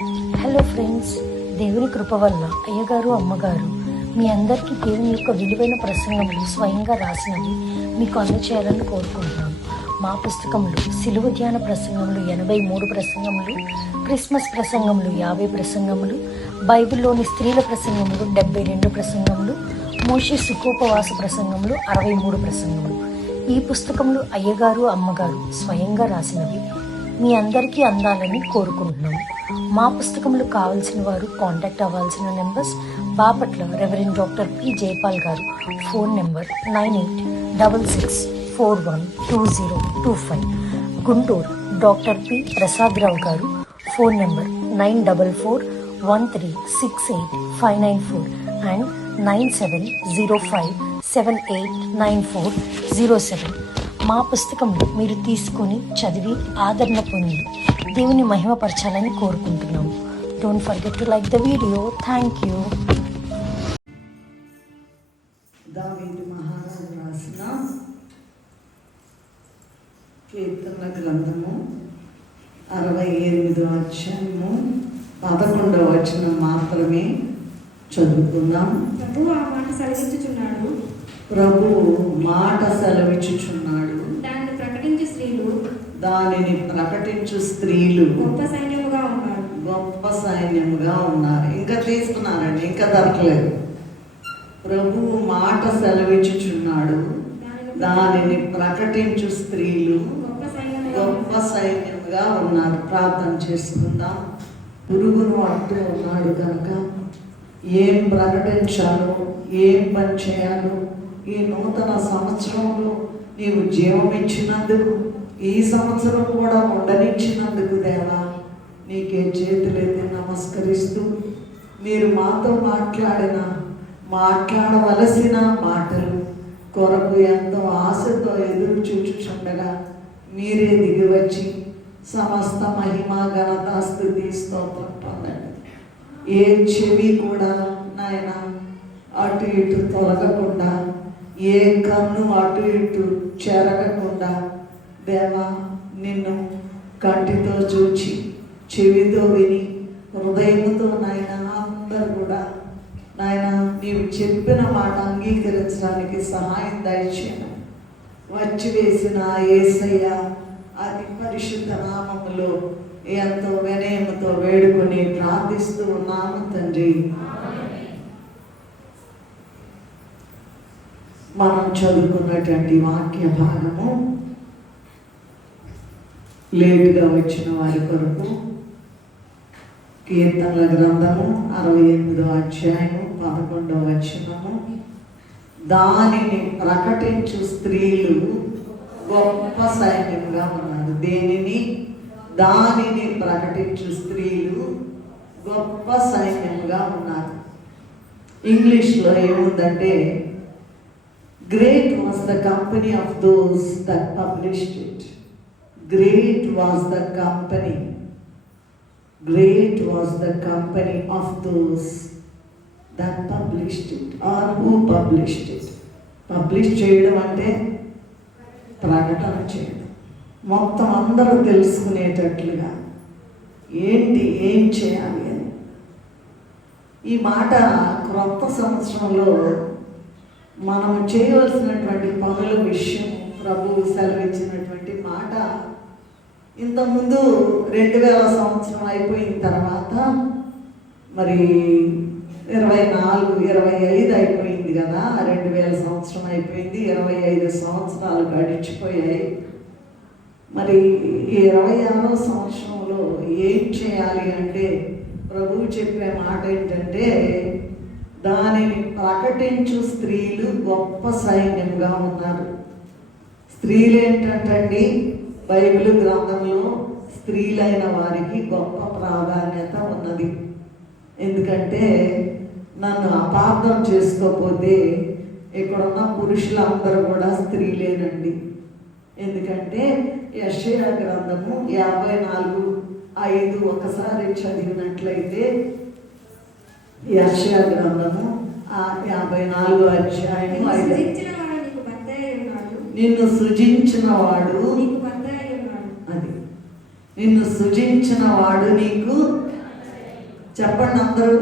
Hello friends, దేవుని కృప వల్ల అయ్యగారు అమ్మగారు మీ అందరికీ దేవుని యొక్క విలువైన ప్రసంగములు స్వయంగా రాసినవి మీకు అందచేయాలని కోరుకుంటున్నాం. మా పుస్తకంలో సిలువ ధ్యాన ప్రసంగములు 83 ప్రసంగములు, క్రిస్మస్ ప్రసంగములు 50 ప్రసంగములు, బైబిల్లోని స్త్రీల ప్రసంగములు 72 ప్రసంగములు, మోషే సుఖోపవాస ప్రసంగములు 63 ప్రసంగములు. ఈ పుస్తకములు అయ్యగారు అమ్మగారు స్వయంగా రాసినవి మీ అందరికీ అందాలని కోరుకుంటున్నాము. మా పుస్తకములు కావాల్సిన వారు కాంటాక్ట్ అవ్వాల్సిన numbers: Bapatla reverend doctor P Jayapal గారు, phone number 9866412025. Guntur doctor P Prasad Rao గారు, ఫోన్ నెంబర్ 9413685994 అండ్ 9705789407. మా పుస్తకంలో మీరు తీసుకొని చదివి ఆదరణ పొంది దేవుని మహిమపరచాలని కోరుకుంటున్నాము. Don't forget to like the video. Thank you. దావీదు మహారాజు రాసిన కీర్తనల గ్రంథము 68వ అధ్యాయము 11వ వచనం మాత్రమే చదువుకుందాం. ప్రభు మాట సెలవిచ్చుచున్నాడు. దానిని ప్రకటించు స్త్రీలు గొప్ప సైన్యముగా ఉన్నారు. ఇంకా తీస్తున్నారండి, ఇంకా దొరకలేదు. ప్రభు మాట సెలవిచ్చుచున్నాడు. దానిని ప్రకటించు స్త్రీలు గొప్ప సైన్యముగా ఉన్నారు. ప్రార్థన చేసుకుందాం. పురుగును అంటూ ఉన్నాడు కనుక ఏం ప్రకటించాలో, ఏం పని చేయాలో, ఈ నూతన సంవత్సరంలో నీవు జీవం ఇచ్చినందుకు, ఈ సంవత్సరం కూడా ఉండనిచ్చినందుకు దేవా నీకే చేతులైతే నమస్కరిస్తూ, మీరు మాతో మాట్లాడవలసిన మాటలు కొరకు ఎంతో ఆశతో ఎదురు చూచుచుండగా మీరే దిగివచ్చి సమస్త మహిమ ఘనత స్తుతి స్తోత్రం పొందండి. ఏ చెవి కూడా నాయన అటు ఇటు తొలగకుండా, ఏ కన్ను అటు ఇటు చెరగకుండా దేవా నిన్ను కంటితో చూచి, చెవితో విని, హృదయంతో నాయన అందరూ కూడా నాయన నీవు చెప్పిన మాట అంగీకరించడానికి సహాయం దయచేయను. వచ్చి వేసిన యేసయ్య అతి పరిశుద్ధ నామములో ఎంతో వినయముతో వేడుకొని ప్రార్థిస్తూ ఉన్నాము తండ్రి. మనం చదువుకున్నటువంటి వాక్య భాగము లేటుగా వచ్చిన వారి కొరకు కీర్తనల గ్రంథము 68వ అధ్యాయము 11వ వచనము. దానిని ప్రకటించు స్త్రీలు గొప్ప సైన్యంగా ఉన్నారు. దానిని ప్రకటించు స్త్రీలు గొప్ప సైన్యంగా ఉన్నారు. ఇంగ్లీష్లో ఏముందంటే, great was the company of those that published it. Great was the company of those that published it, or who published it. Publish చేయడం అంటే ప్రకటన చేయడం, మొత్తం అందరూ తెలుసుకునేటట్లుగా ఏం చేయాలి అని. ఈ మాట క్రొత్త సంవత్సరంలో మనం చేయవలసినటువంటి పనుల విషయం ప్రభువు సెలవిచ్చినటువంటి మాట. ఇంతకుముందు 2000 సంవత్సరం అయిపోయిన తర్వాత మరి 25 అయిపోయింది కదా. 2000 సంవత్సరం అయిపోయింది, 25 సంవత్సరాలు గడిచిపోయాయి. మరి ఈ 26వ సంవత్సరంలో ఏం చేయాలి అంటే ప్రభువు చెప్పే మాట ఏంటంటే, దానిని ప్రకటించు స్త్రీలు గొప్ప సైన్యంగా ఉన్నారు. స్త్రీలు ఏంటంటండి, బైబిల్ గ్రంథంలో స్త్రీలైన వారికి గొప్ప ప్రాధాన్యత ఉన్నది. ఎందుకంటే నన్ను అపార్థం చేసుకోకపోతే ఇక్కడున్న పురుషులందరూ కూడా స్త్రీలేనండి. ఎందుకంటే యెషయా గ్రంథము 54:5 ఒకసారి చదివినట్లయితే, యెషయా గ్రంథము 54వ అధ్యాయము 5, నిన్ను సృజించిన వాడు నీకు భర్త అయి ఉన్నాడు. అది నిన్ను సృజించిన వాడు నీకు చెప్పండి అందరూ.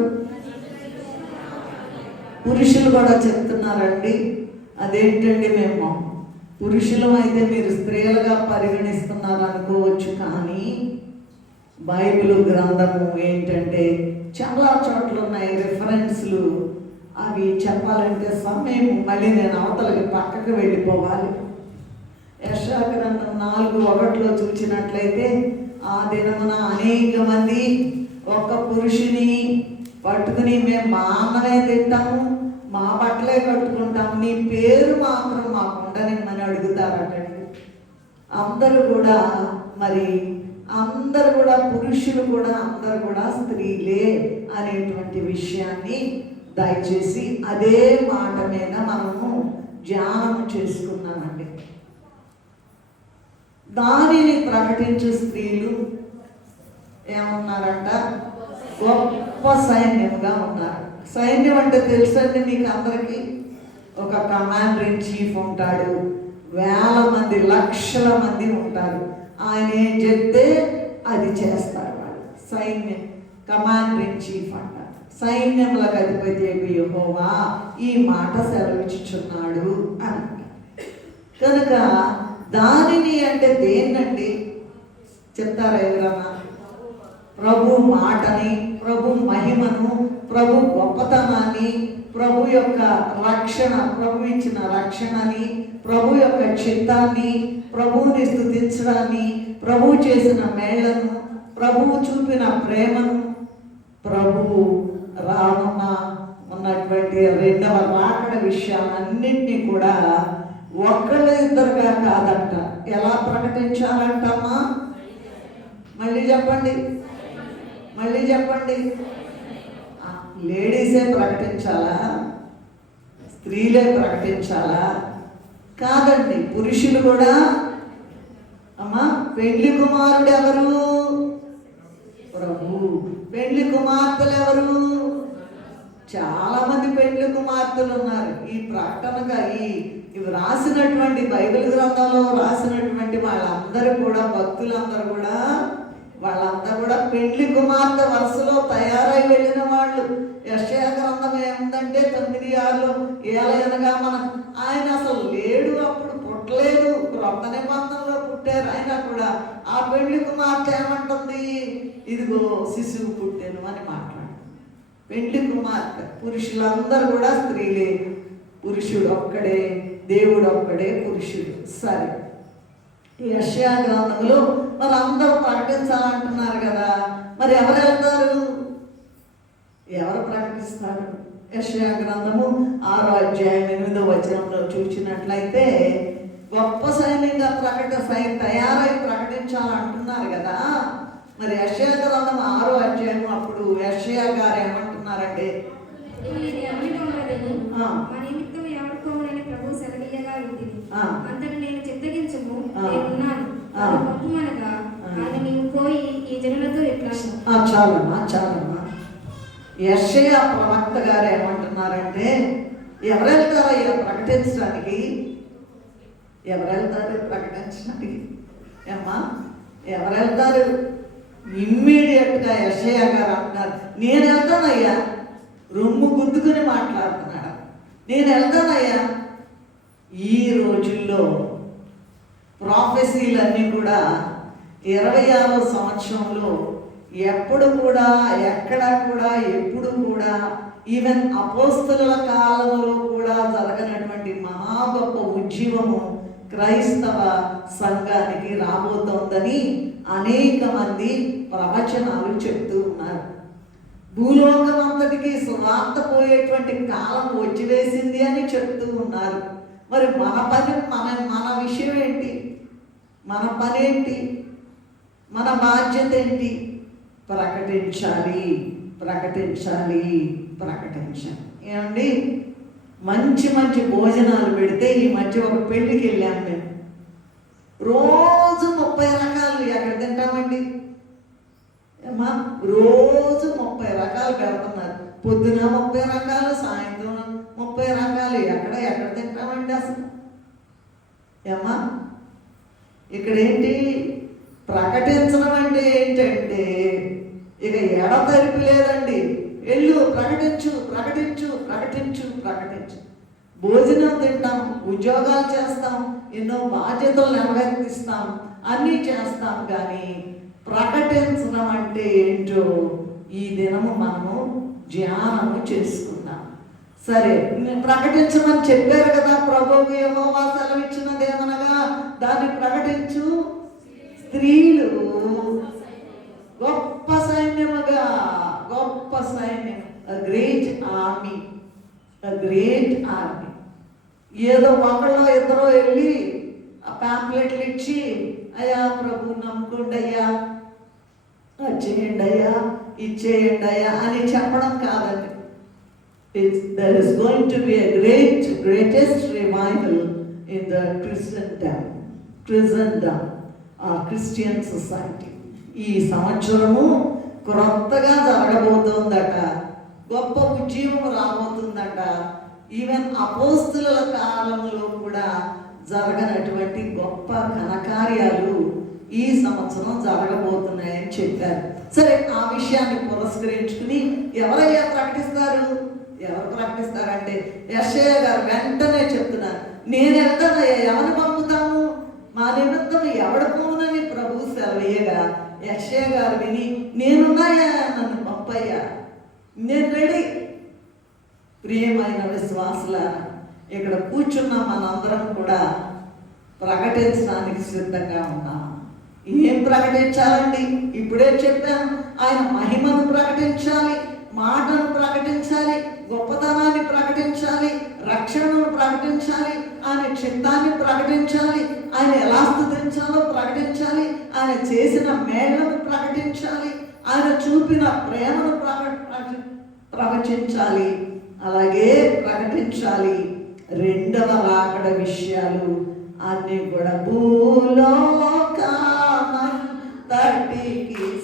పురుషులు కూడా చెప్తున్నారండి. అదేంటండి, మేము పురుషులం అయితే మీరు స్త్రీలుగా పరిగణిస్తున్నారు అనుకోవచ్చు, కానీ బైబిల్ గ్రంథము ఏంటంటే చాలా చోట్ల ఉన్నాయి రిఫరెన్స్లు. అవి చెప్పాలంటే సమయం మళ్ళీ నేను అవతలకి పక్కకు వెళ్ళిపోవాలి. యెషయా గ్రంథం 4:1 చూసినట్లయితే, ఆ దినమున అనేక మంది ఒక్క పురుషుని పట్టుకుని మేము మా అన్నమే తింటాము, మా బట్టలే కట్టుకుంటాము, నీ పేరు మాత్రం మాకు ఉండనిమ్మని అడుగుతారటండి. అందరూ కూడా అందరు కూడా పురుషులు కూడా అందరు కూడా స్త్రీలే అనేటువంటి విషయాన్ని దయచేసి అదే మాట మీద మనము ధ్యానం చేసుకున్నామండి. దానిని ప్రకటించే స్త్రీలు ఏమన్నారంట? గొప్ప సైన్యంగా ఉన్నారు. సైన్యం అంటే తెలుసండి మీకు అందరికీ. ఒక కమాండర్ ఇన్ చీఫ్ ఉంటాడు, వేల మంది లక్షల మంది ఉంటారు. ఆయన ఏం చెప్తే అది చేస్తారు వాళ్ళు. సైన్యం కమాండర్ ఇన్ చీఫ్ అంటారు. సైన్యములకు అధిపతి యెహోవా ఈ మాట సెలవిచ్చుచున్నాడు అంట. కనుక దానిని అంటే దేన్నండి చెప్తారా ఎవరన్నా? ప్రభు మాటని, ప్రభు మహిమను, ప్రభు గొప్పతనాన్ని, ప్రభు యొక్క రక్షణ, ప్రభు ఇచ్చిన రక్షణని, ప్రభు యొక్క చిత్తాన్ని, ప్రభువుని స్తుతించడాన్ని, ప్రభు చేసిన మేళ్లను, ప్రభువు చూపిన ప్రేమను, ప్రభువు ఉన్నటువంటి రెండవ రాకడ విషయాలన్నింటినీ కూడా ఒక్కళ్ళు ఇద్దరుగా కాదంట. ఎలా ప్రకటించాలంటమ్మా? మళ్ళీ చెప్పండి. లేడీసే ప్రకటించాలా? స్త్రీలే ప్రకటించాలా? కాదండి, పురుషులు కూడా. అమ్మా, పెండ్లి కుమారుడు ఎవరు? ప్రభు. పెండ్లి కుమార్తెలు ఎవరు? చాలా మంది పెండ్లి కుమార్తెలు ఉన్నారు. ఈ ప్రకటనగా ఇవి రాసినటువంటి బైబిల్ గ్రంథంలో రాసినటువంటి వాళ్ళందరూ కూడా, భక్తులందరూ కూడా, వాళ్ళంతా కూడా పెండ్లి కుమార్తె వరుసలో తయారై వెళ్ళిన వాళ్ళు. యెషయా గ్రంథం ఏముందంటే 9:6 ఏలయనగా ఆయన అసలు లేడు, అప్పుడు పుట్టలేదు, క్రొత్త నిబంధనలో పుట్టారు. అయినా కూడా ఆ పెండ్లి కుమార్తె ఏమంటుంది? ఇదిగో శిశువు పుట్టాను అని మాట్లాడు. పెండ్లి కుమార్తె. పురుషులందరూ కూడా స్త్రీలే, పురుషుడు ఒక్కడే, దేవుడు ఒక్కడే పురుషుడు. సరే, యెషయా గ్రంథంలో అందరూ ప్రకటించాలంటున్నారు కదా, మరి ఎవరు వెళ్తారు? ఎవరు ప్రకటిస్తారు? యెషయా గ్రంథము 6:8 చూసినట్లయితే గొప్ప సైన్యంగా తయారై ప్రకటించాలంటున్నారు కదా. మరి యెషయా గ్రంథం 6 అప్పుడు యెషయా గారు ఏమంటున్నారంటే, అంతటి నేను చిత్తగించము, నేనున్నాను, పంపుమనగా ఆయన నీవు పోయి ఈ జనులతో ఇట్లా. చాలమ్మా. యెషయా ప్రవక్త గారు ఏమంటున్నారంటే, ఎవరెళ్తారయ్యా ప్రకటించడానికి? ఏమ్మా, ఎవరెళ్తారు? ఇమ్మీడియట్గా యెషయా గారు అంటున్నారు, నేను వెళ్తానయ్యా. రొమ్ము గుద్దుకుని మాట్లాడుతున్నాడు, నేను వెళ్తానయ్యా. ఈ రోజుల్లో ప్రాఫెసీలన్నీ కూడా 26వ సంవత్సరంలో ఎప్పుడు కూడా, ఎక్కడ కూడా, ఎప్పుడు కూడా, ఈవెన్ అపోస్తలుల కాలంలో కూడా జరగనటువంటి మహా గొప్ప ఉద్యమము క్రైస్తవ సంఘానికి రాబోతోందని అనేక మంది ప్రవచనాలు చెప్తూ ఉన్నారు. భూలోకం అంతటికి సువార్త పోయేటువంటి కాలం వచ్చివేసింది అని చెప్తూ ఉన్నారు. మరి మన పని, మన విషయం ఏంటి? మన పని ఏంటి? మన బాధ్యత ఏంటి? ప్రకటించాలి. ఏమండి, మంచి భోజనాలు పెడితే, ఈ మధ్య ఒక పెళ్ళికి వెళ్ళాము మేము. రోజు 30 రకాలు ఎక్కడ తింటామండి? ఏమా, రోజు 30 రకాలు పెడుతున్నారు. పొద్దున 30 రకాలు, సాయంత్రం 30 రకాలు. ఎక్కడ తింటామండి అసలు? ఏమా, ఇక్కడేంటి ప్రకటించడం అంటే ఏంటంటే, ఇక ఎడతెరిపి లేదండి. వెళ్ళు, ప్రకటించు ప్రకటించు ప్రకటించు ప్రకటించు. భోజనం తింటాం, ఉద్యోగాలు చేస్తాం, ఎన్నో బాధ్యతలు నిర్వర్తిస్తాం, అన్నీ చేస్తాం, కానీ ప్రకటించడం అంటే ఏంటో ఈ దినము మనము ధ్యానము చేసుకుందాం. సరే, ప్రకటించమని చెప్పారు కదా ప్రభువు. యెహోవా సెలవిచ్చినదేమనగా దాన్ని ప్రకటించు. స్త్రీలు గొప్ప సైన్యముగా, గొప్ప సైన్యం, గ్రేట్ ఆర్మీ, గ్రేట్ ఆర్మీ. ఏదో ఒకళ్ళో ఇద్దరో వెళ్ళి ఆ ప్యాంప్లెట్లు ఇచ్చి, అయ్యా ప్రభు నమ్ముకోండి అయ్యా, చేయండి అయ్యా, ఇచ్చేయండి అయ్యా అని చెప్పడం కాదండి. There is going to be a greatest revival in the Christendom, Christian society. ఈ సంవత్సరము క్రొత్తగా జరగబోతోందట, గొప్ప ఉద్యమం రాబోతుందట. ఈవెన్ అపోస్తుల కాలంలో కూడా జరగనటువంటి గొప్ప ఘనకార్యాలు ఈ సంవత్సరం జరగబోతున్నాయని చెప్పారు. సరే, ఆ విషయాన్ని పురస్కరించుకుని ఎవరయ్యా ప్రకటిస్తారు? ఎవరు ప్రకటిస్తారంటే యెషయా గారు వెంటనే చెప్తున్నారు, నేను వెళ్తానయ్యా, ఎవరిని పంపుతాము, మా నిమిత్తం ఎవడు పోనని ప్రభు సెలవయ్యగా యెషయా గారు విని, నేనున్నాయా, నన్ను పంపయ్యా, నేను రెడీ. ప్రియమైన విశ్వాసులారా, ఇక్కడ కూర్చున్న మనందరం కూడా ప్రకటించడానికి సిద్ధంగా ఉన్నాం. ఏం ప్రకటించాలండి? ఇప్పుడే చెప్పాను, ఆయన మహిమను ప్రకటించాలి, మాటను ప్రకటించాలి, గొప్పతనాన్ని ప్రకటించాలి, రక్షణను ప్రకటించాలి, ఆయన చిత్తాన్ని ప్రకటించాలి, ఆయన ఎలా స్తుతించాలో ప్రకటించాలి, ఆయన చేసిన మేళ్లను ప్రకటించాలి, ఆయన చూపిన ప్రేమను ప్రవచించాలి, అలాగే ప్రకటించాలి. రెండవ రాకడ విషయాలు అన్నీ కూడా భూలోకానంతటికి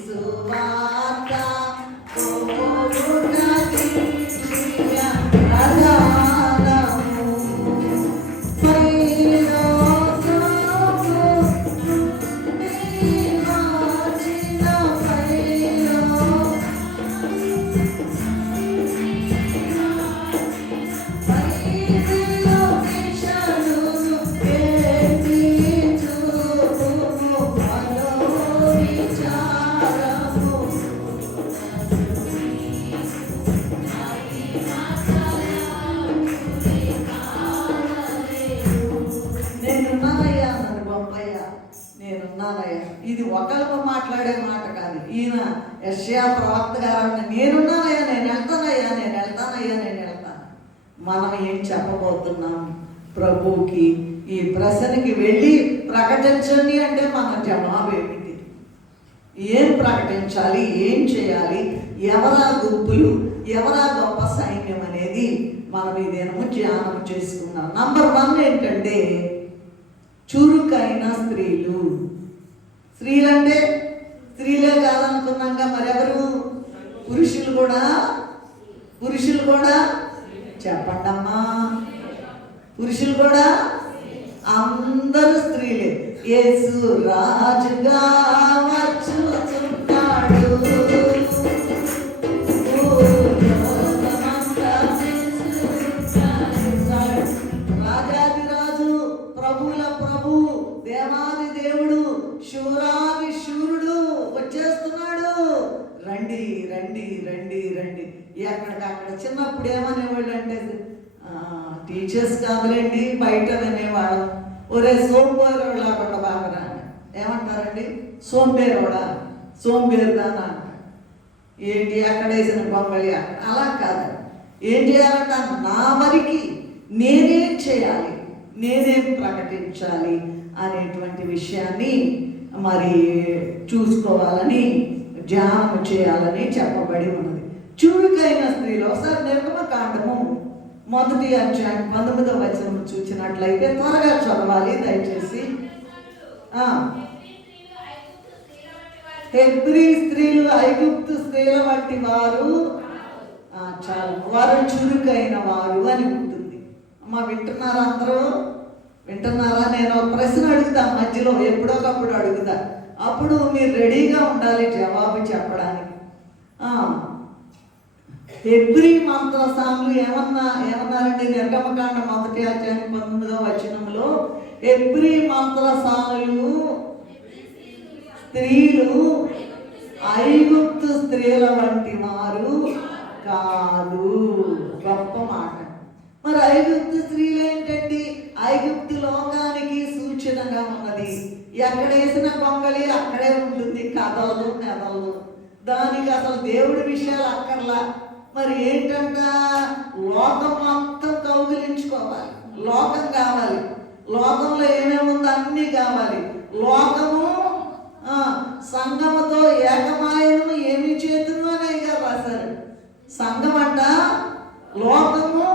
సువార్త ఇది ఒకళ్ళకు మాట్లాడే మాట కాదు. ఈయన యెషయా ప్రవక్త గారు నేనున్నానయ్యా, నేను వెళ్తానయ్యా, నేను వెళ్తానయ్యా, నేను వెళ్తాను. మనం ఏం చెప్పబోతున్నాం ప్రభువుకి? ఈ ప్రశ్నకి వెళ్ళి ప్రకటించండి అంటే మన జవాబు ఏమిటి? ఏం ప్రకటించాలి, ఏం చేయాలి, ఎవరా గుంపులు, ఎవరా గొప్ప సైన్యం అనేది మనం ఈ దినము ధ్యానం చేసుకున్నాం. నంబర్ 1 ఏంటంటే చురుకైన స్త్రీలు. స్త్రీలంటే స్త్రీలే కాదనుకున్నాక మరెవరు? పురుషులు కూడా చెప్పండమ్మా, పురుషులు కూడా అందరూ స్త్రీలే. యేసు రాజుగా వచ్చుచున్నాడు, రాజాదిరాజు, ప్రభువుల ప్రభు, దేవాది దేవుడు, శూరాది శూరుడు వచ్చేస్తున్నాడు. రండి రండి రండి రండి. ఎక్కడికక్కడ చిన్నప్పుడు ఏమనేవాళ్ళు అంటే, టీచర్స్ కాదులేండి, బయట వినేవాళ్ళం, ఒరే సోంబేరోడా కూడా బాగా ఏమంటారండి? సోంబేరోడా, సోంబేరుదానా అంటారు. ఏంటి అక్కడ వేసిన బొమ్మలి? అలా కాదు. ఏం చేయాలంట? నా వరికి నేనేం చేయాలి, నేనేం ప్రకటించాలి అనేటువంటి విషయాన్ని మరి చూసుకోవాలని, ధ్యానం చేయాలని చెప్పబడి ఉన్నది. చురుకైన స్త్రీలు. ఒకసారి నిర్గమకాండము 1వ అధ్యాయం 19వ వచనం చూసినట్లయితే త్వరగా చదవాలి దయచేసి. హెబ్రీ స్త్రీలు ఐగుప్తు స్త్రీల వంటి వారు, చాలు, వారు చురుకైన వారు అని ఉంటుంది. అమ్మ వింటున్నారా? అందరూ వింటున్నారా? నేను ఒక ప్రశ్న అడుగుతా మధ్యలో, ఎప్పుడోకప్పుడు అడుగుతా, అప్పుడు మీరు రెడీగా ఉండాలి జవాబు చెప్పడానికి. హెబ్రీ మంత్రసాములు ఏమన్నారండి? నిర్గమకాండ 1వ అధ్యాయం 19వ వచనంలో హెబ్రీ మంత్రసాములు స్త్రీలు ఐగుప్తు స్త్రీల వంటి వారు కాదు. గొప్ప మాట. మరి ఐగుప్తు స్త్రీలు ఏంటండి? ఐగుప్తు లోకానికి సూచనగా ఉన్నది. ఎక్కడ వేసిన కొంగలి అక్కడే ఉంటుంది, కదలదు మెదలదు. దానికి అసలు దేవుడి విషయాలు అక్కర్లా. మరి ఏంటంట? లోకం మొత్తం కౌగిలించుకోవాలి, లోకం కావాలి, లోకంలో ఏమేముందో అన్నీ కావాలి. లోకము సంఘముతో ఏకమాయను ఏమి చేతును అని అయ్యగారు రాశారు. సంఘం అంట లోకము,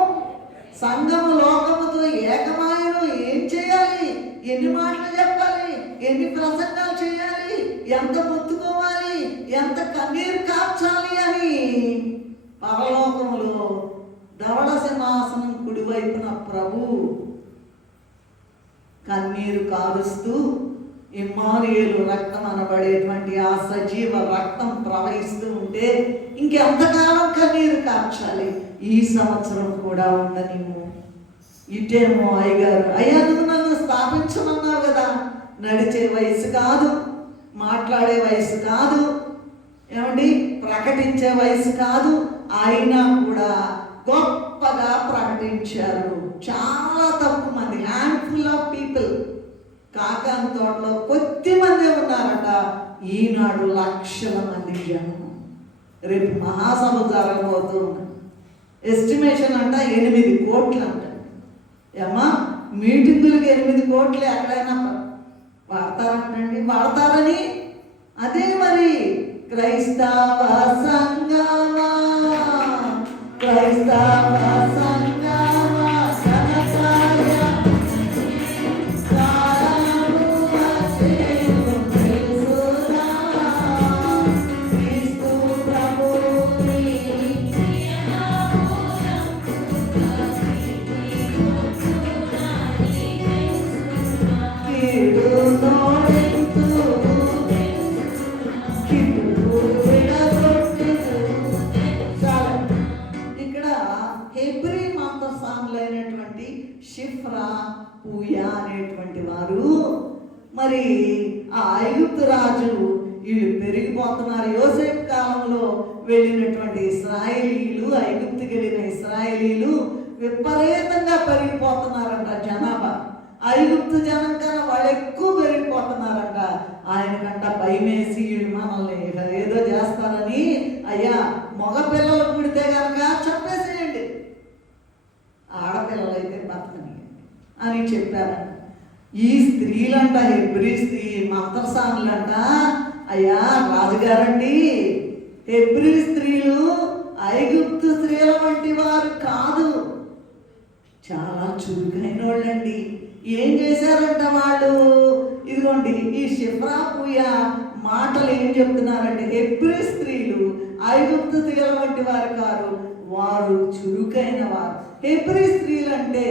సంఘము లోకముతో ఏకమాయను ఏం చేయాలి? ఎన్ని మాటలు చెప్పాలి? ఎన్ని ప్రసంగాలు చేయాలి? ఎంత మొత్తుకోవాలి? ఎంత కన్నీరు కార్చాలి అని పరలోకములో ధవళ సింహాసనం కుడివైపున ప్రభు కన్నీరు కారుస్తూ ఇమ్మానుయేలు రక్తం అనబడేటువంటి ఆ సజీవ రక్తం ప్రవహిస్తూ ఉంటే ఇంకెంతకాలం కన్నీరు కార్చాలి? ఈ సంవత్సరం కూడా ఉండనిము. ఇటేమో అయ్యగారు, అయ్యా నువ్వు నన్ను స్థాపించమన్నావు కదా, నడిచే వయసు కాదు, మాట్లాడే వయసు కాదు, ఏమండి ప్రకటించే వయసు కాదు, అయినా కూడా గొప్పగా ప్రకటించారు. చాలా తక్కువ మంది, హ్యాండ్ఫుల్ ఆఫ్ పీపుల్. కాకాని తోటలో కొద్ది మంది ఉన్నారట, ఈనాడు లక్షల మంది జనం. రేపు మహాసభ జరగబోతుంది. ఎస్టిమేషన్ అంట 8 కోట్లు అంట. ఏమా మీటింగులకి 8 కోట్లు ఎక్కడైనా వాడతారంటండి? వాడతారని. అదే మరి క్రైస్తవ సంఘమా, క్రైస్తవ సంఘమా ఘనకార్య షిఫ్రా పూయా అనేటువంటి వారు మరి ఆ ఐగుప్తు రాజు వీళ్ళు పెరిగిపోతున్నారు. యోసేపు కాలంలో వెళ్ళినటువంటి ఇశ్రాయేలీలు, ఐగుప్తుకి వెళ్ళిన ఇశ్రాయేలీలు విపరీతంగా పెరిగిపోతున్నారంట జనాభా. ఐగుప్తు జనం కన్నా వాళ్ళు ఎక్కువ పెరిగిపోతున్నారంట. ఆయనకంట భయమేసి వీళ్ళు మనల్ని ఏదో చేస్తారని, అయ్యా మగపిల్లలు పుడితే కనుక చంపేసేయండి, ఆడపిల్లలైతే బతకని అని చెప్పారంట. ఈ స్త్రీలంట, హెబ్రీ స్త్రీ మంత్రసానులంట, అయ్యా రాజుగారండి హెబ్రీ స్త్రీలు ఐగుప్తు స్త్రీల వంటి వారు కాదు, చాలా చురుకైన వాళ్ళండి. ఏం చేశారంట వాళ్ళు? ఇదిగోండి ఈ షిఫ్రా పూయా మాటలు ఏం చెప్తున్నారంటే, హెబ్రీ స్త్రీలు ఐగుప్తు స్త్రీల వంటి వారు కాదు, వారు చురుకైన వారు. హెబ్రీ స్త్రీలు అంటే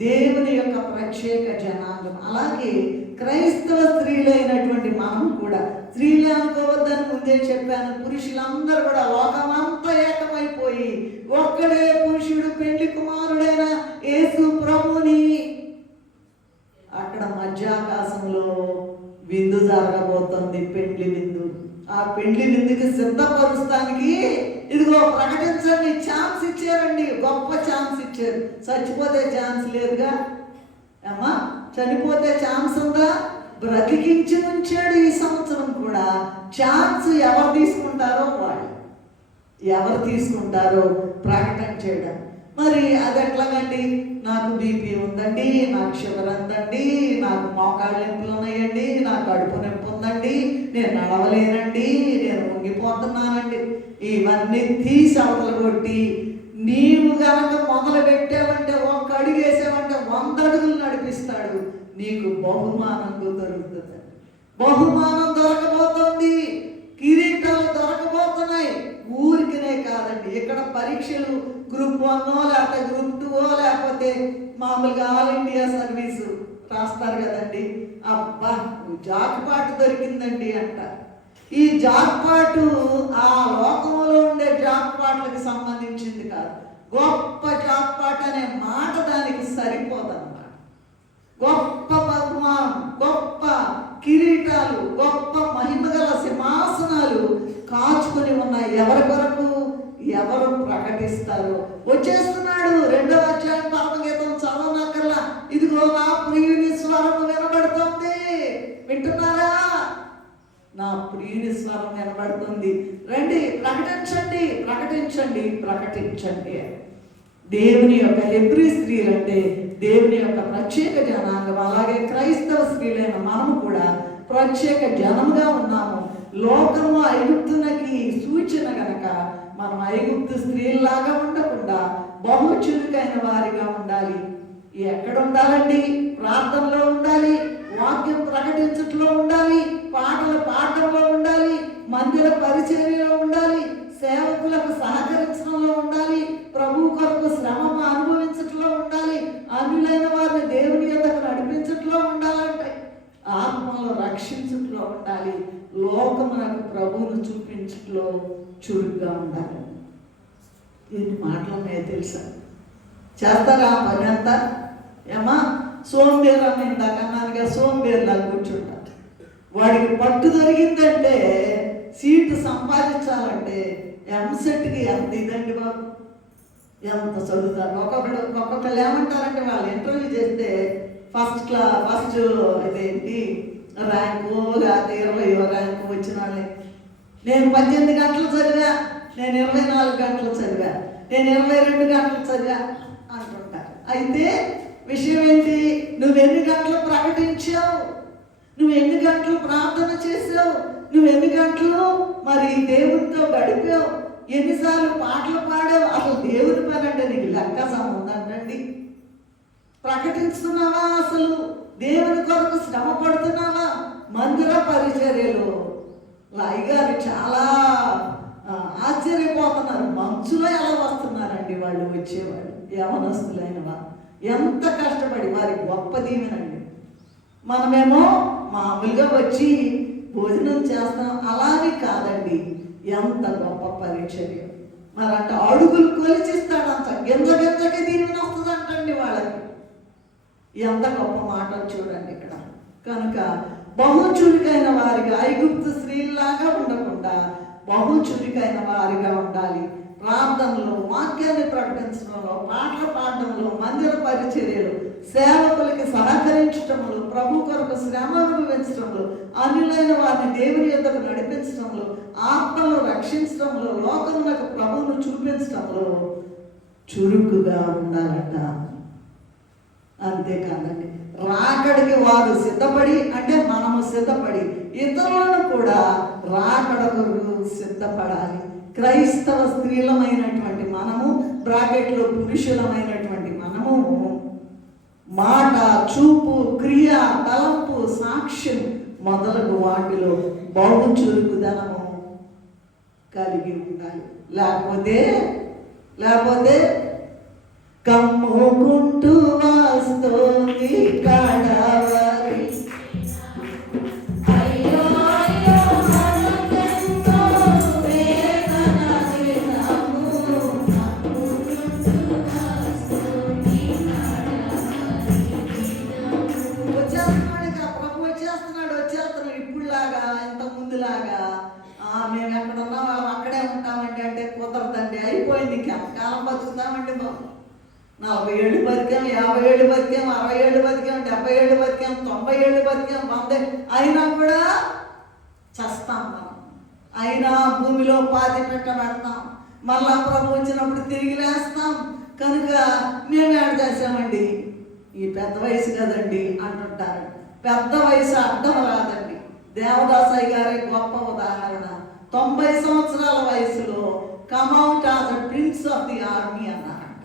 దేవుని యొక్క ప్రత్యేక జనాంగం. అలాగే క్రైస్తవ స్త్రీలైనటువంటి మనం కూడా, స్త్రీలు అనుకోవద్దని ముందే చెప్పాను, పురుషులందరూ కూడా లోకమంతా ఏకమైపోయి ఒక్కడే పురుషుడు పెళ్లి కుమారుడైన యేసు ప్రభుని అక్కడ మధ్యాకాశంలో విందు జరగబోతుంది, పెండ్లి విందు. ఆ పెండ్లి విందుకి సిద్ధపరుస్తానికి ఇదిగో ప్రకటించండి ఛాన్స్ ఇచ్చారండి, గొప్ప ఛాన్స్ ఇచ్చారు. చచ్చిపోతే ఛాన్స్ లేదుగా అమ్మా, చనిపోతే ఛాన్స్ ఉందా? బ్రతికించి ఉంచాడు. ఈ సంవత్సరం కూడా ఛాన్స్ ఎవరు తీసుకుంటారో వాళ్ళు, ఎవరు తీసుకుంటారో ప్రకటన చేయడం. మరి అది ఎట్లాగండి? నాకు బీపీ ఉందండి, నాకు షుగర్ ఉందండి, నాకు మోకాళ్ళ నొప్పులు ఉన్నాయండి, నాకు కడుపు నొప్పి ఉందండి, నేను నడవలేనండి, నేను ఉంగిపోతున్నానండి, ఇవన్నీ తీసి అవతల కొట్టి నీవు గనక మొదలు పెట్టావంటే, ఒక్క అడుగు వేసావంటే 100 అడుగులు నడిపిస్తాడు. నీకు బహుమానం దొరుకుతుంది. బహుమానం దొరకబోతుంది, కిరీటాలు దొరకబోతున్నాయి. ఊరికినే కాదండి, ఇక్కడ పరీక్షలు గ్రూప్ 1 లేకపోతే గ్రూప్ 2 లేకపోతే మామూలుగా ఆల్ ఇండియా సర్వీసు రాస్తారు కదండి. అబ్బా జాక్పాటు దొరికిందండి అంట. ఈ జాక్పాటు ఆ లోకంలో ఉండే జాక్పాట్లకు సంబంధించిన గొప్ప జాబ్ పాట అనే మాట దానికి సరిపోదన్నమాట. గొప్ప బహుమానం, గొప్ప కిరీటాలు, గొప్ప మహిమగల సింహాసనాలు కాచుకొని ఉన్న ఎవరి కొరకు, ఎవరు ప్రకటిస్తారు? వచ్చేస్తున్నాడు. 2వ అధ్యాయం పరమగీతం చదవనక్కర్లా. ఇదిగో నా ప్రియుని స్వరం వినబడుతుంది. వింటున్నారా? నా ప్రియుని స్వరం వినబడుతుంది. రండి, ప్రకటించండి, ప్రకటించండి, ప్రకటించండి. దేవుని యొక్క హెబ్రీ స్త్రీలు అంటే దేవుని యొక్క ప్రత్యేక జనాంగం. అలాగే క్రైస్తవ స్త్రీలైన మనము కూడా ప్రత్యేక జనముగా ఉన్నాము. లోకము ఐగుప్తునకి సూచన గనక మనం ఐగుప్తు స్త్రీలాగా ఉండకుండా బహు చురుకైన వారిగా ఉండాలి. ఎక్కడ ఉండాలండి? ప్రార్థనలో ఉండాలి, వాక్యం ప్రకటించట్లో ఉండాలి, పాటలు పాడటంలో ఉండాలి, మందిర పరిచర్యలో ఉండాలి, సేవకులకు సహకరించడంలో ఉండాలి, ప్రభు కొరకు శ్రమ అనుభవించట్లో ఉండాలి, అన్యులైన వారిని దేవుని యొద్దకు నడిపించట్లో ఉండాలంటే, ఆత్మలో రక్షించట్లో ఉండాలి, లోకమునకు ప్రభువును చూపించట్లో చురుగ్గా ఉండాలి. ఎన్ని మాటలు ఉన్నాయో తెలుసా? చేస్తారా ఆ పని అంతా? ఏమా సోంబేరని ఇందాకన్నానుగా, సోంబేరులా కూర్చుంటారు. వాడికి పట్టు దొరికిందంటే, సీటు సంపాదించాలంటే ఎంసెట్కి ఎంత ఇదండి బాబు, ఎంత చదువుతారు. ఒక్కొక్కళ్ళు ఏమంటారంటే వాళ్ళు ఇంటర్వ్యూ చేస్తే ఫస్ట్ ఇదేంటి ర్యాంకు, లేకపోతే 20వ ర్యాంకు వచ్చిన వాళ్ళని, నేను 18 గంటలు చదివా, నేను 24 గంటలు చదివా, నేను 22 గంటలు చదివా అంటుంటారు. అయితే విషయం ఏంటి? నువ్వు ఎన్ని గంటలు ప్రకటించావు, నువ్వు ఎన్ని గంటలు ప్రార్థన చేసావు, నువ్వు ఎన్ని గంటలు మరి దేవునితో గడిపావు, ఎన్నిసార్లు పాటలు పాడావు? అసలు దేవుని పని అంటే నీకు లెక్క సంబంధండి. ప్రకటిస్తున్నావా? అసలు దేవుని కొరకు శ్రమ పడుతున్నావా? మందిర పరిచర్యలు అయ్యగారు చాలా ఆశ్చర్యపోతున్నారు. మంచులో ఎలా వస్తున్నారండి వాళ్ళు వచ్చేవాళ్ళు, యవనస్తులైన వారు ఎంత కష్టపడి, వారి గొప్ప దీవెనండి. మనమేమో మామూలుగా వచ్చి భోజనం చేస్తాం, అలానే కాదండి. ఎంత గొప్ప పరిచర్య. మరి అంటే అడుగులు కొలిచిస్తాడంట, గింజకి దీవెన వస్తుందంటండి వాళ్ళకి. ఎంత గొప్ప మాటలు చూడండి ఇక్కడ. కనుక బహు చురుకైన వారిగా, ఐగుప్తు స్త్రీలాగా ఉండకుండా బహు చురుకైన వారిగా ఉండాలి. ప్రార్థనలో, వాక్యాన్ని ప్రకటించడంలో, పాటలు పాడడంలో, మందిర పరిచర్యలు, సేవకులకి సహకరించడంలో, ప్రభు కొరకు శ్రమ అనుభవించడంలో, అన్యులైన వారిని దేవుని యొద్దకు నడిపించడంలో, ఆత్మను రక్షించడంలో, లోకమునకు ప్రభువును చూపించడంలో చురుకుగా ఉండాలట. అంతేకాదండి, రాకడికి వారు సిద్ధపడి, అంటే మనము సిద్ధపడి ఇతరులను కూడా రాకడకు సిద్ధపడాలి. క్రైస్తవ స్త్రీలమైనటువంటి మనము, బ్రాకెట్లో పురుషులమైనటువంటి మనము మాట, చూపు, క్రియ, తలంపు, సాక్ష్యం మొదలగు వాటిలో బహు చురుకుదనము కలిగి ఉండాలి. లేకపోతే కమ్ముకుంటూ వస్తోంది కడవరి, వచ్చేస్తున్నాడు ఇప్పుడులాగా, ఇంత ముందులాగా మేము ఎక్కడ ఉన్నాం అక్కడే ఉంటామండి అంటే కుదరదండి. అయిపోయింది. ఇంకా కాలం బతుకుతామండి బాబు. 40 ఏళ్ళు బతికాం, 50 ఏళ్ళు బతికాం, 60 ఏళ్ళు బతికాం, 70 ఏళ్ళు బతికాం, 90 ఏళ్ళు బతికాం, 100 అయినా కూడా చస్తాం మనం. అయినా భూమిలో పాతి పెట్టబడతాం, మళ్ళా ప్రభు వచ్చినప్పుడు తిరిగి లేస్తాం. కనుక మేము ఏడ చేసామండి, ఈ పెద్ద వయసు కదండి అంటుంటారు. పెద్ద వయసు అడ్డం రాదండి. దేవదాసయ్య గారి గొప్ప ఉదాహరణ. 90 సంవత్సరాల వయసులో come out as the prince of the army అన్నారంట.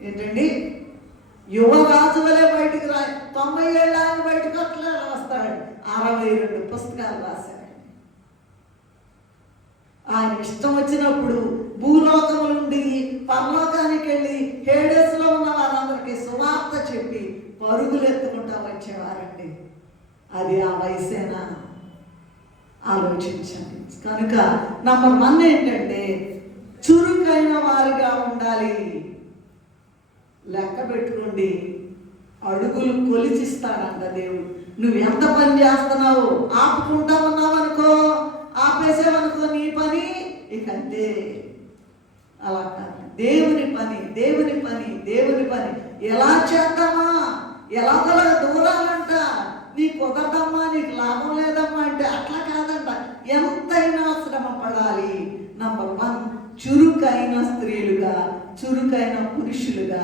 ఏంటండి, యువరాజు వలె బయటికి 90 ఏళ్ళ ఆయన బయటకు అట్లా వస్తాడు. 62 పుస్తకాలు రాశాడు. ఆయన ఇష్టం వచ్చినప్పుడు భూలోకము నుండి పరలోకానికి వెళ్ళి హేడేస్లో ఉన్న వారందరికీ సువార్త చెప్పి పరుగులు ఎత్తుకుంటా వచ్చేవారండి. అది ఆ వయసేనా? ఆలోచించండి. కనుక నంబర్ 1 ఏంటంటే చురుకైన వారిగా ఉండాలి. లెక్క పెట్టుకోండి, అడుగులు కొలిచిస్తాడంట దేవుడు. నువ్వు ఎంత పని చేస్తున్నావు, ఆపుకుంటా ఉన్నావు అనుకో, ఆపేసావనుకో నీ పని ఇక అంతే. అలా కాదు, దేవుని పని దేవుని పని దేవుని పని. ఎలా చేద్దామా, ఎలాగోలా దూరాలంట, నీ కుదరదమ్మా, నీకు లాభం లేదమ్మా అంటే అట్లా కాదంట. ఎంతైనా శ్రమ పడాలి. నంబర్ 1, చురుకైన స్త్రీలుగా, చురుకైన పురుషులుగా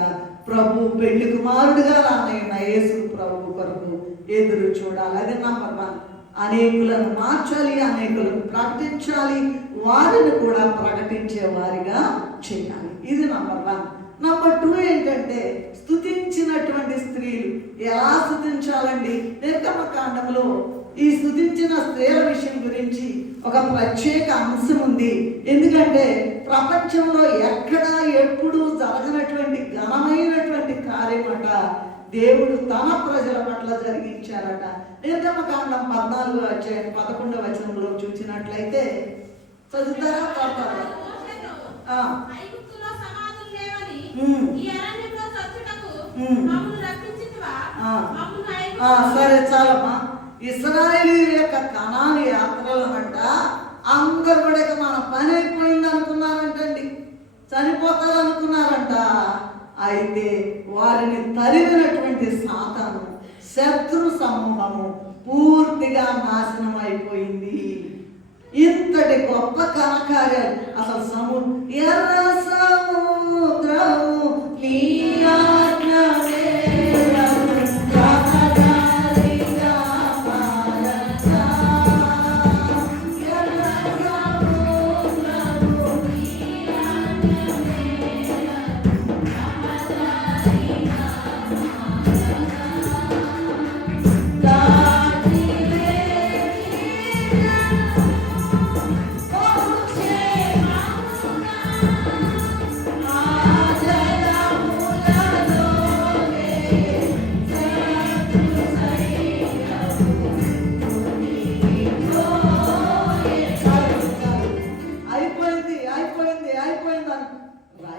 ప్రభు పెళ్లి కుమారుడుగా రానైన యేసు ప్రభు కొరకు ఎదురు చూడాలి. అది నంబర్ 1. అనేకులను మార్చాలి, అనేకులను ప్రకటించాలి, వారిని కూడా ప్రకటించే వారిగా చేయాలి. ఇది నంబర్ 1. నంబర్ 2 ఏంటంటే స్తుతించినటువంటి స్త్రీలు ఎలా స్తుతించాలండి? నిర్గమకాండంలో ఈ స్తుతించిన స్త్రీల విషయం గురించి ఒక ప్రత్యేక అంశం ఉంది. ఎందుకంటే ప్రపంచంలో ఎక్కడా ఎప్పుడు జరగనటువంటి ఘనమైనటువంటి కార్యమట దేవుడు తన ప్రజల పట్ల జరిగించారట. నిర్గమకాండం 14వ అధ్యాయం 11వ వచనంలో చూసినట్లయితే చదువుతారా? సరే చాలమ్మా. ఇశ్రాయేలీయుల యొక్క కనాను యాత్రలనంట అందరు కూడా ఇక మన పని అయిపోయింది అనుకున్నారంటండి, చనిపోతారు అనుకున్నారంట. అయితే వారిని తరిమినటువంటి సాతాను శత్రు సమూహము పూర్తిగా నాశనం అయిపోయింది. ఇంతటి గొప్ప కనకార్యాలు అసలు ఎర్ర సముద్రము నీ ఆజ్ఞనే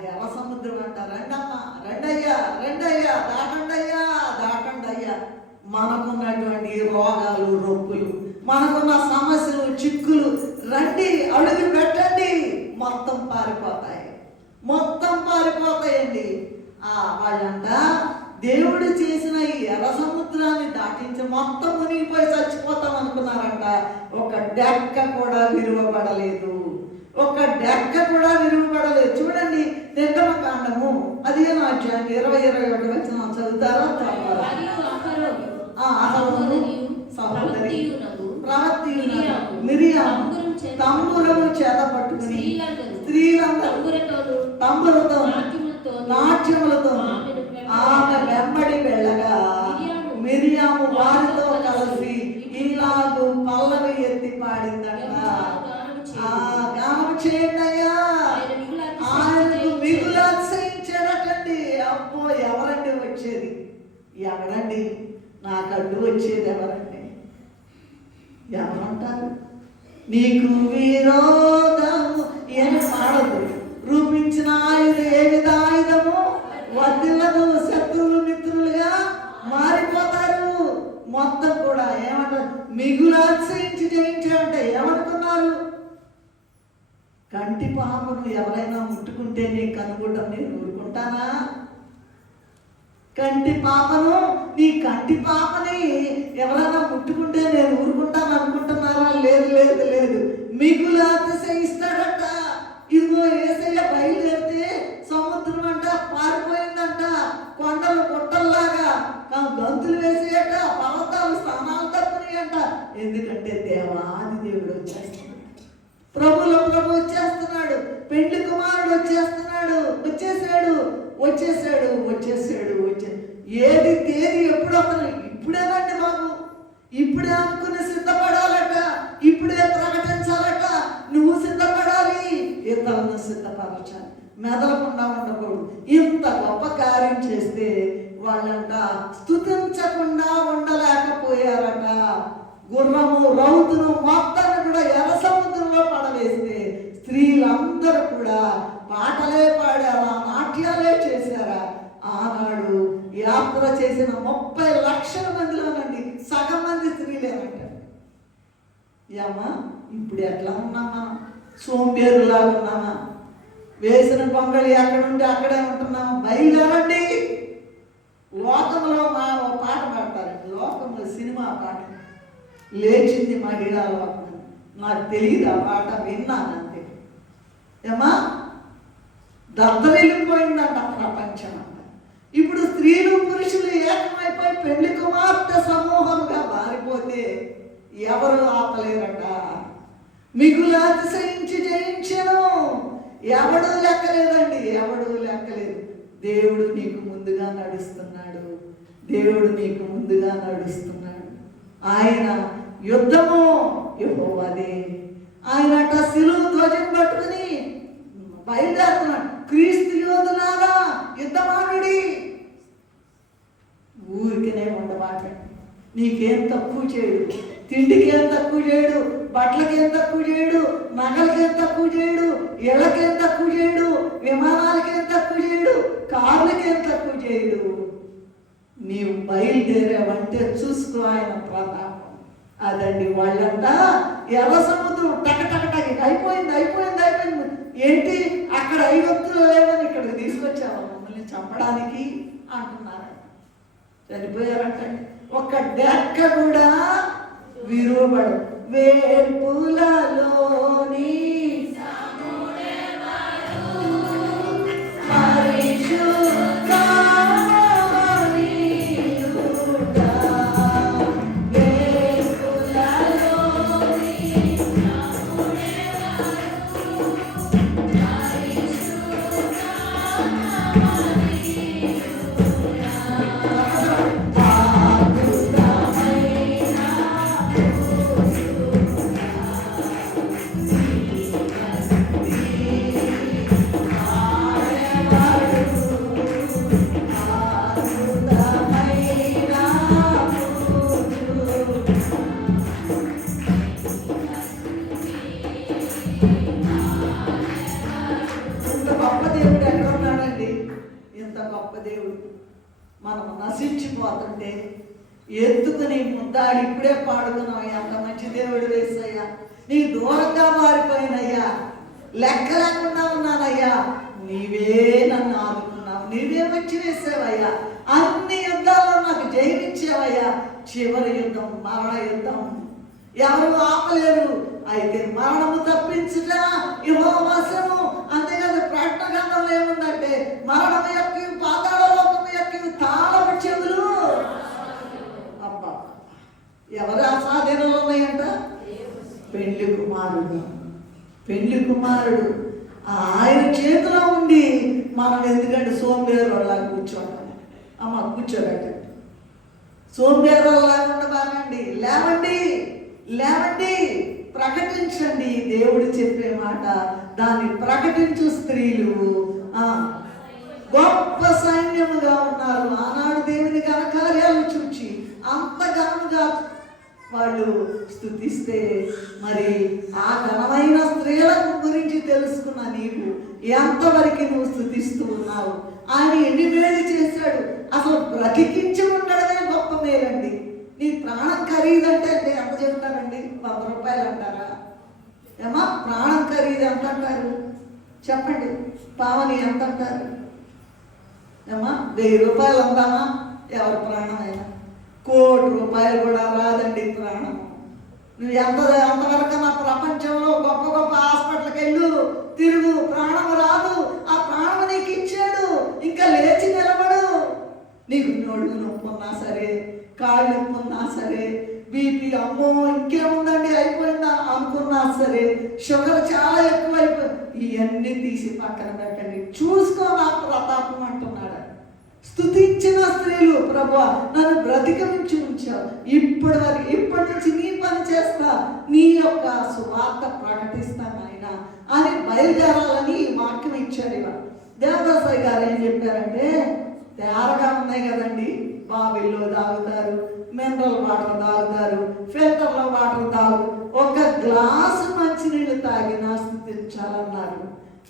ఎర్ర సముద్రం అంట. రండమ్మా, రండయ్యా, రండయ్యా, దాటండయ్యా, దాటండయ్యా. మనకున్నటువంటి రోగాలు, రొప్పులు, మనకున్న సమస్యలు, చిక్కులు రండి, అడుగు పెట్టండి, మొత్తం పారిపోతాయి, మొత్తం పారిపోతాయండి. వాళ్ళంట దేవుడు చేసిన ఈ ఎర్ర సముద్రాన్ని దాటించి మొత్తం మునిగిపోయి చచ్చిపోతాం అనుకున్నారంట. ఒక డెక్క కూడా విలువబడలేదు, ఒక డెక్క కూడా విలువబడలేదు. చూడండి నిర్గమకాండము 15వ అధ్యాయం 20-21 వచనం చదువుతారా? సహోదరి ప్రవక్తి మిరియాము తంబురము చేత పట్టుకుని స్త్రీలందరూ తంబులతో నాట్యములతో ఆమె వెంబడి వెళ్ళగా మిరియాము వారితో కలిసి ఇలాగూ పల్లవి ఎత్తి పాడిందట. గానం చేయండి అయ్యా, ఆయనకు మిగులు అతిశయించాడటండి. అబ్బో, ఎవరండి వచ్చేది? ఎవరండి నాకు అడ్డు వచ్చేది? ఎవరండి? ఎవరంటారు? నీకు విరోధము ఏమి పాడదు, రూపించిన ఆయుధ ఏ విధ ఆయుధము వర్ధిల్లదు, శత్రువులు మిత్రులుగా మారిపోతారు. మొత్తం కూడా ఏమంటారు? మిగులు అతిశయించి జయించాడంటే ఏమనుకున్నారు? కంటి పాపను ఎవరైనా ముట్టుకుంటే నేను కనుగొంటాను, నేను ఊరుకుంటానా? కంటి పాపను, నీ కంటి పాపని ఎవరైనా ముట్టుకుంటే నేను ఊరుకుంటాను అనుకుంటున్నారా? లేదు లేదు లేదు. మిగులు అతిశయిస్తాడట. ఇదిగో యేసయ్య బయలుదేరితే సముద్రం అంట పారిపోయిందంట, కొండలు గుట్టల్లాగా గంతులు వేసేయట, పర్వతాలు స్థానాలు తప్పునాయంట. ఎందుకంటే దేవాది దేవుడు వచ్చేస్తున్నాడు, ప్రభుల ప్రభు వచ్చేస్తున్నాడు, పెళ్లి కుమారుడు వచ్చేస్తున్నాడు, వచ్చేసాడు వచ్చేసాడు వచ్చేసాడు వచ్చే ఏది తేదీ ఎప్పుడు అతను? ఇప్పుడేనండి బాబు, ఇప్పుడే అనుకుని సిద్ధపడాలట, ఇప్పుడే ప్రకటించాలట. నువ్వు సిద్ధపడాలి, ఇతరులను సిద్ధపరచాలి, మెదలకుండా ఉండకూడదు. ఇంత గొప్ప కార్యం చేస్తే వాళ్ళంట స్తుతించకుండా ఉండలేకపోయారట. గుర్రము రౌతును మొత్తాన్ని కూడా ఎర్ర సముద్రంలో పడవేస్తే స్త్రీలందరూ కూడా పాటలే పాడారా, నాట్యాలే చేశారా. ఆనాడు ఏమా ఇప్పుడు ఎట్లా ఉన్నాం మనం? సోంబేరులాగా ఉన్నామా? వేసిన పొంగలి ఎక్కడుంటే అక్కడే ఉంటున్నాము. బయలుదేరండి. లోకంలో ఓ పాట పాడతారండి, లోకంలో సినిమా పాట, లేచింది మహిళా లోకం. నాకు తెలియదు ఆ పాట, విన్నాను అంతే. ఏమా దద్దరిల్లిపోయిందంట ప్రపంచం అంట. ఇప్పుడు స్త్రీలు పురుషులు ఏకమైపోయి పెళ్లి కుమార్తె సమూహంగా మారిపోతే ఎవరు ఆపలేరట. మిగులు అతిశయించి జయించెను. ఎవడు లెక్కలేదండి, ఎవడు లెక్కలేదు. దేవుడు నీకు ముందుగా నడుస్తున్నాడు. దేవుడు నీకు ముందుగా నడుస్తున్నాడు. ఆయన యుద్ధము యెహోవాదే. ఆయనట శిలువ ధ్వజం పట్టుకుని బయలుదేరుతున్నాడు. క్రీస్తు యోధులాగా యుద్ధమానుడి. ఊరికనే ఉండబాకండి. నీకేం తక్కువ చేయడు, తిండికేం తక్కువ చేయడు, బట్టలకేం తక్కువ చేయడు, నగలకేం తక్కువ చేయడు, ఇళ్ళకేం తక్కువ చేయడు, విమానాలకేం తక్కువ చేయడు, కార్లకేం తక్కువ చేయడు. నీవు బయలుదేరావంటే చూసుకో ఆయన ప్రతాపం. అదండి. వాళ్ళంతా ఎర్ర సముద్రం టకటకటకి అయిపోయింది అయిపోయింది అయిపోయింది. ఏంటి అక్కడ 5 వ్యక్తులు లేవని ఇక్కడికి తీసుకొచ్చావు మమ్మల్ని చంపడానికి అంటున్నారంట. చనిపోయారంటండి. ఒక్క డెక్క కూడా విరువబడు. వేల్పులలోని మనం నశించిపోతుంటే ఎత్తుకుని ముద్దాడి ఇప్పుడే పాడుకున్నావు. ఎంత మంచి దేవుడు వేసయ్యా, నీ దూరంగా మారిపోయినయ్యా, లెక్క లేకుండా ఉన్నానయ్యా, నీవే నన్ను ఆదుకున్నావు, నీవే మంచి వేసావయ్యా, అన్ని యుద్ధాల్లో నాకు జయమిచ్చావయ్యా. చివరి యుద్ధం మరణ యుద్ధం, ఎవరు ఆపలేరు. అయితే మరణము తప్పించుట యెహోవా వశము. అంతేకాదు ప్రకటన గ్రంథంలో ఏముందంటే మరణము యొక్క పాతాళ లోకము యొక్క తాళపు చెవులు. అబ్బా, ఎవరు అసాధీనంలో ఉన్నాయంట? పెళ్లి కుమారుడు. పెళ్లి కుమారుడు ఆయన చేతిలో ఉండి మనం ఎందుకంటే సోంబేరులా కూర్చోండి. అమ్మ కూర్చోబెట్టండి. సోంబేరులా ఉండబాకండి. లేవండి, లేవండి, ప్రకటించండి. దేవుడు చెప్పే మాట దాన్ని ప్రకటించు. స్త్రీలు గొప్ప సైన్యముగా ఉన్నారు. ఆనాడు దేవుని ఘనకార్యాలు చూచి అంత ఘనముగా వాళ్ళు స్తుతిస్తే మరి ఆ ఘనమైన స్త్రీల గురించి తెలుసుకున్న నీవు ఎంతవరకు నువ్వు స్తుతిస్తూ ఉన్నావు? ఆయన ఎన్ని మేలు చేశాడు. అసలు బ్రతికించి ఉండడమే గొప్ప మేలండి. నీ ప్రాణం ఖరీదంటే ఎంత చెప్తారండి? 100 రూపాయలు అంటారా? ఏమా ప్రాణం ఖరీదు ఎంత అంటారు చెప్పండి? పావని ఎంత అంటారు? ఏమా 1000 రూపాయలు అందామా? ఎవరి ప్రాణమైనా 1,00,00,000 రూపాయలు కూడా రాదండి ప్రాణం. నువ్వు అంతవరకు నా ప్రపంచంలో గొప్ప గొప్ప హాస్పిటల్కి వెళ్ళు, తిరుగు, ప్రాణం రాదు. ఆ ప్రాణం నీకు ఇచ్చాడు. ఇంకా లేచి నిలబడు. నీకు నోడు నొప్పి ఉన్నా సరే, కాళ్ళు నొప్పి ఉన్నా సరే, బీపీ అమ్మో ఇంకేముందండి అయిపోయిందా అనుకున్నా సరే, షుగర్ చాలా ఎక్కువైపోయింది, ఇవన్నీ తీసి పక్కన పెట్టండి. చూసుకో నా ప్రతాపం అంటున్నాడు. స్తుతించిన స్త్రీలు, ప్రభువా నన్ను బ్రతికించి ఉంచావు, ఇప్పటి నుంచి నీ పని చేస్తా, నీ యొక్క సువార్త ప్రకటిస్తాను ఆయన అని బయలుదేరాలని ఈ వాక్యం ఇచ్చాడు. ఇవాళ దేవదాసయ్య గారు ఏం చెప్పారంటే, తేరగా ఉన్నాయి కదండి, బావిల్లో తాగుతారు, మినరల్ వాటర్ తాగుతారు, ఫిల్టర్లో వాటర్ తాగు, ఒక గ్లాసు మంచినీళ్ళు తాగినా స్తుతించాలన్నారు.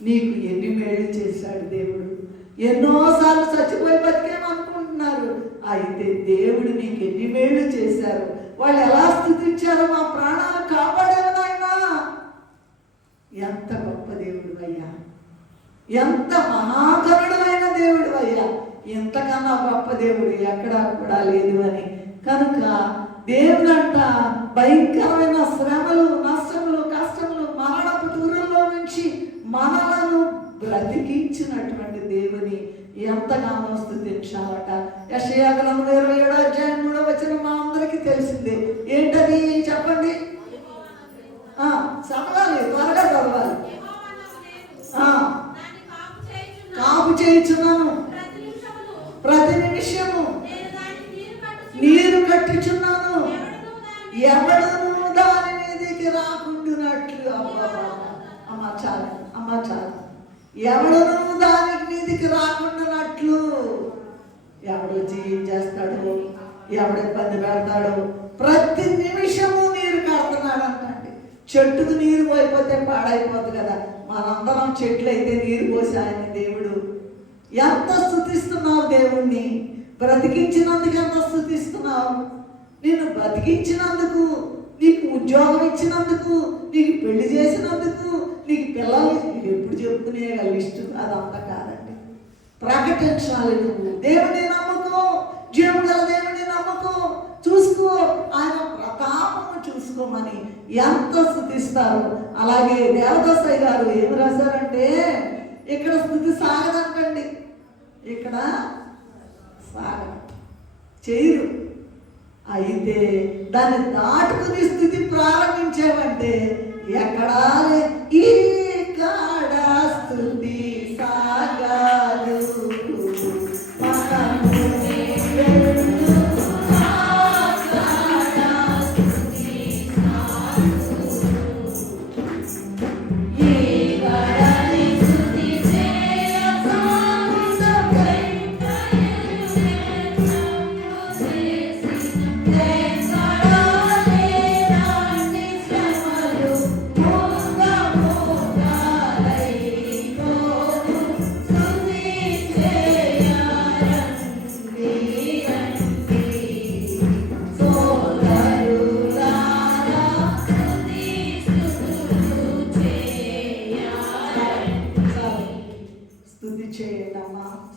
నీకు ఎన్ని మేలు చేశాడు దేవుడు. ఎన్నోసార్లు చచ్చిపోయి బతికేమనుకుంటున్నారు. అయితే దేవుడు నీకు ఎన్ని మేళ్ళు చేశారు. వాళ్ళు ఎలా స్తుతించారో మా ప్రాణాలు కాపాడేవి నాయనా. ఎంత గొప్ప దేవుడు అయ్యా, ఎంత మహాకరుడమైన దేవుడు అయ్యా, ఎంతకన్నా గొప్ప దేవుడు ఎక్కడా కూడా లేదు అని. కనుక దేవుడంట భయంకరమైన శ్రమలు, నష్టములు, కష్టములు, మరణపు దూరంలో నుంచి మనలను బ్రతికించినటువంటి దేవుని ఎంతగానో స్తుతించాలట. యెషయా గ్రంథం 27వ అధ్యాయం 3వ వచనం మా అందరికీ తెలిసిందే. ఏంటది చెప్పండి? చదవాలి, త్వరగా చదవాలి. కాపు చేయుచున్నాను, ప్రతి నిమిషము నీరు కట్టుచున్నాను, ఎవడును దాని మీదకి రాకుండానట్లు. అమ్మ చాలు, అమ్మ చాలు. ఎవడును దాని మీదకి రాకుండానట్లు. ఎవడు ఏం చేస్తాడు, ఎవడు ఇబ్బంది పెడతాడు, ప్రతి నిమిషము నీరు కడుతున్నాడు అంటండి. చెట్టుకు నీరు పోయిపోతే పాడైపోతుంది కదా, మనందరం చెట్లు అయితే నీరు పోసి ఆయన దేవుడు. ఎంత స్తుతిస్తున్నావు దేవుణ్ణి, బ్రతికించినందుకు ఎంత స్తుతిస్తున్నావు. నేను బ్రతికించినందుకు, నీకు ఉద్యోగం ఇచ్చినందుకు, నీకు పెళ్లి చేసినందుకు, నీకు పిల్లలు ఎప్పుడు చెప్పుకునే లిస్టు అదంతా కాదండి. ప్రకటించాలి. నువ్వు దేవుని నమ్మకం, జీవం గల దేవుని నమ్మకం, చూసుకో, ఆయన ప్రతాపము చూసుకోమని ఎంత స్తుతిస్తారు. అలాగే దేవదాసయ్య గారు ఏమి రాశారంటే, ఇక్కడ స్తుతి సాగదంటండి, ఇక్కడ సాగదు, చేయరు. అయితే దాన్ని దాటుకుని స్థితి ప్రారంభించేవంటే ఎక్కడా ఈ కాడ స్థుతి సాగదు.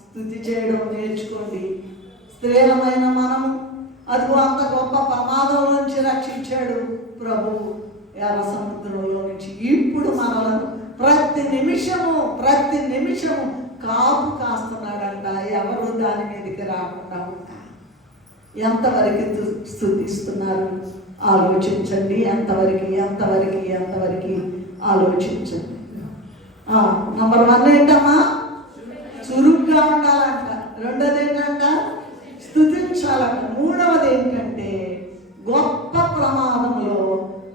స్తుతి చేయడం నేర్చుకోండి. స్త్రీలమైన మనము అదిగో అంత గొప్ప ప్రమాదం నుంచి రక్షించాడు ప్రభువు ఎర్ర సముద్రంలో నుంచి. ఇప్పుడు మనలను ప్రతి నిమిషము కాపు కాస్తున్నాడంట, ఎవరు దాని మీదకి రాకుండా ఉంటారు. ఎంతవరకు స్తుతిస్తున్నారు ఆలోచించండి. ఎంతవరకు ఆలోచించండి. నంబర్ 1 ఏంటమ్మా? చురుగ్గా ఉండాలంట. రెండోది ఏంటంట? స్తుతించాలంట. మూడవది ఏంటంటే గొప్ప ప్రమాదంలో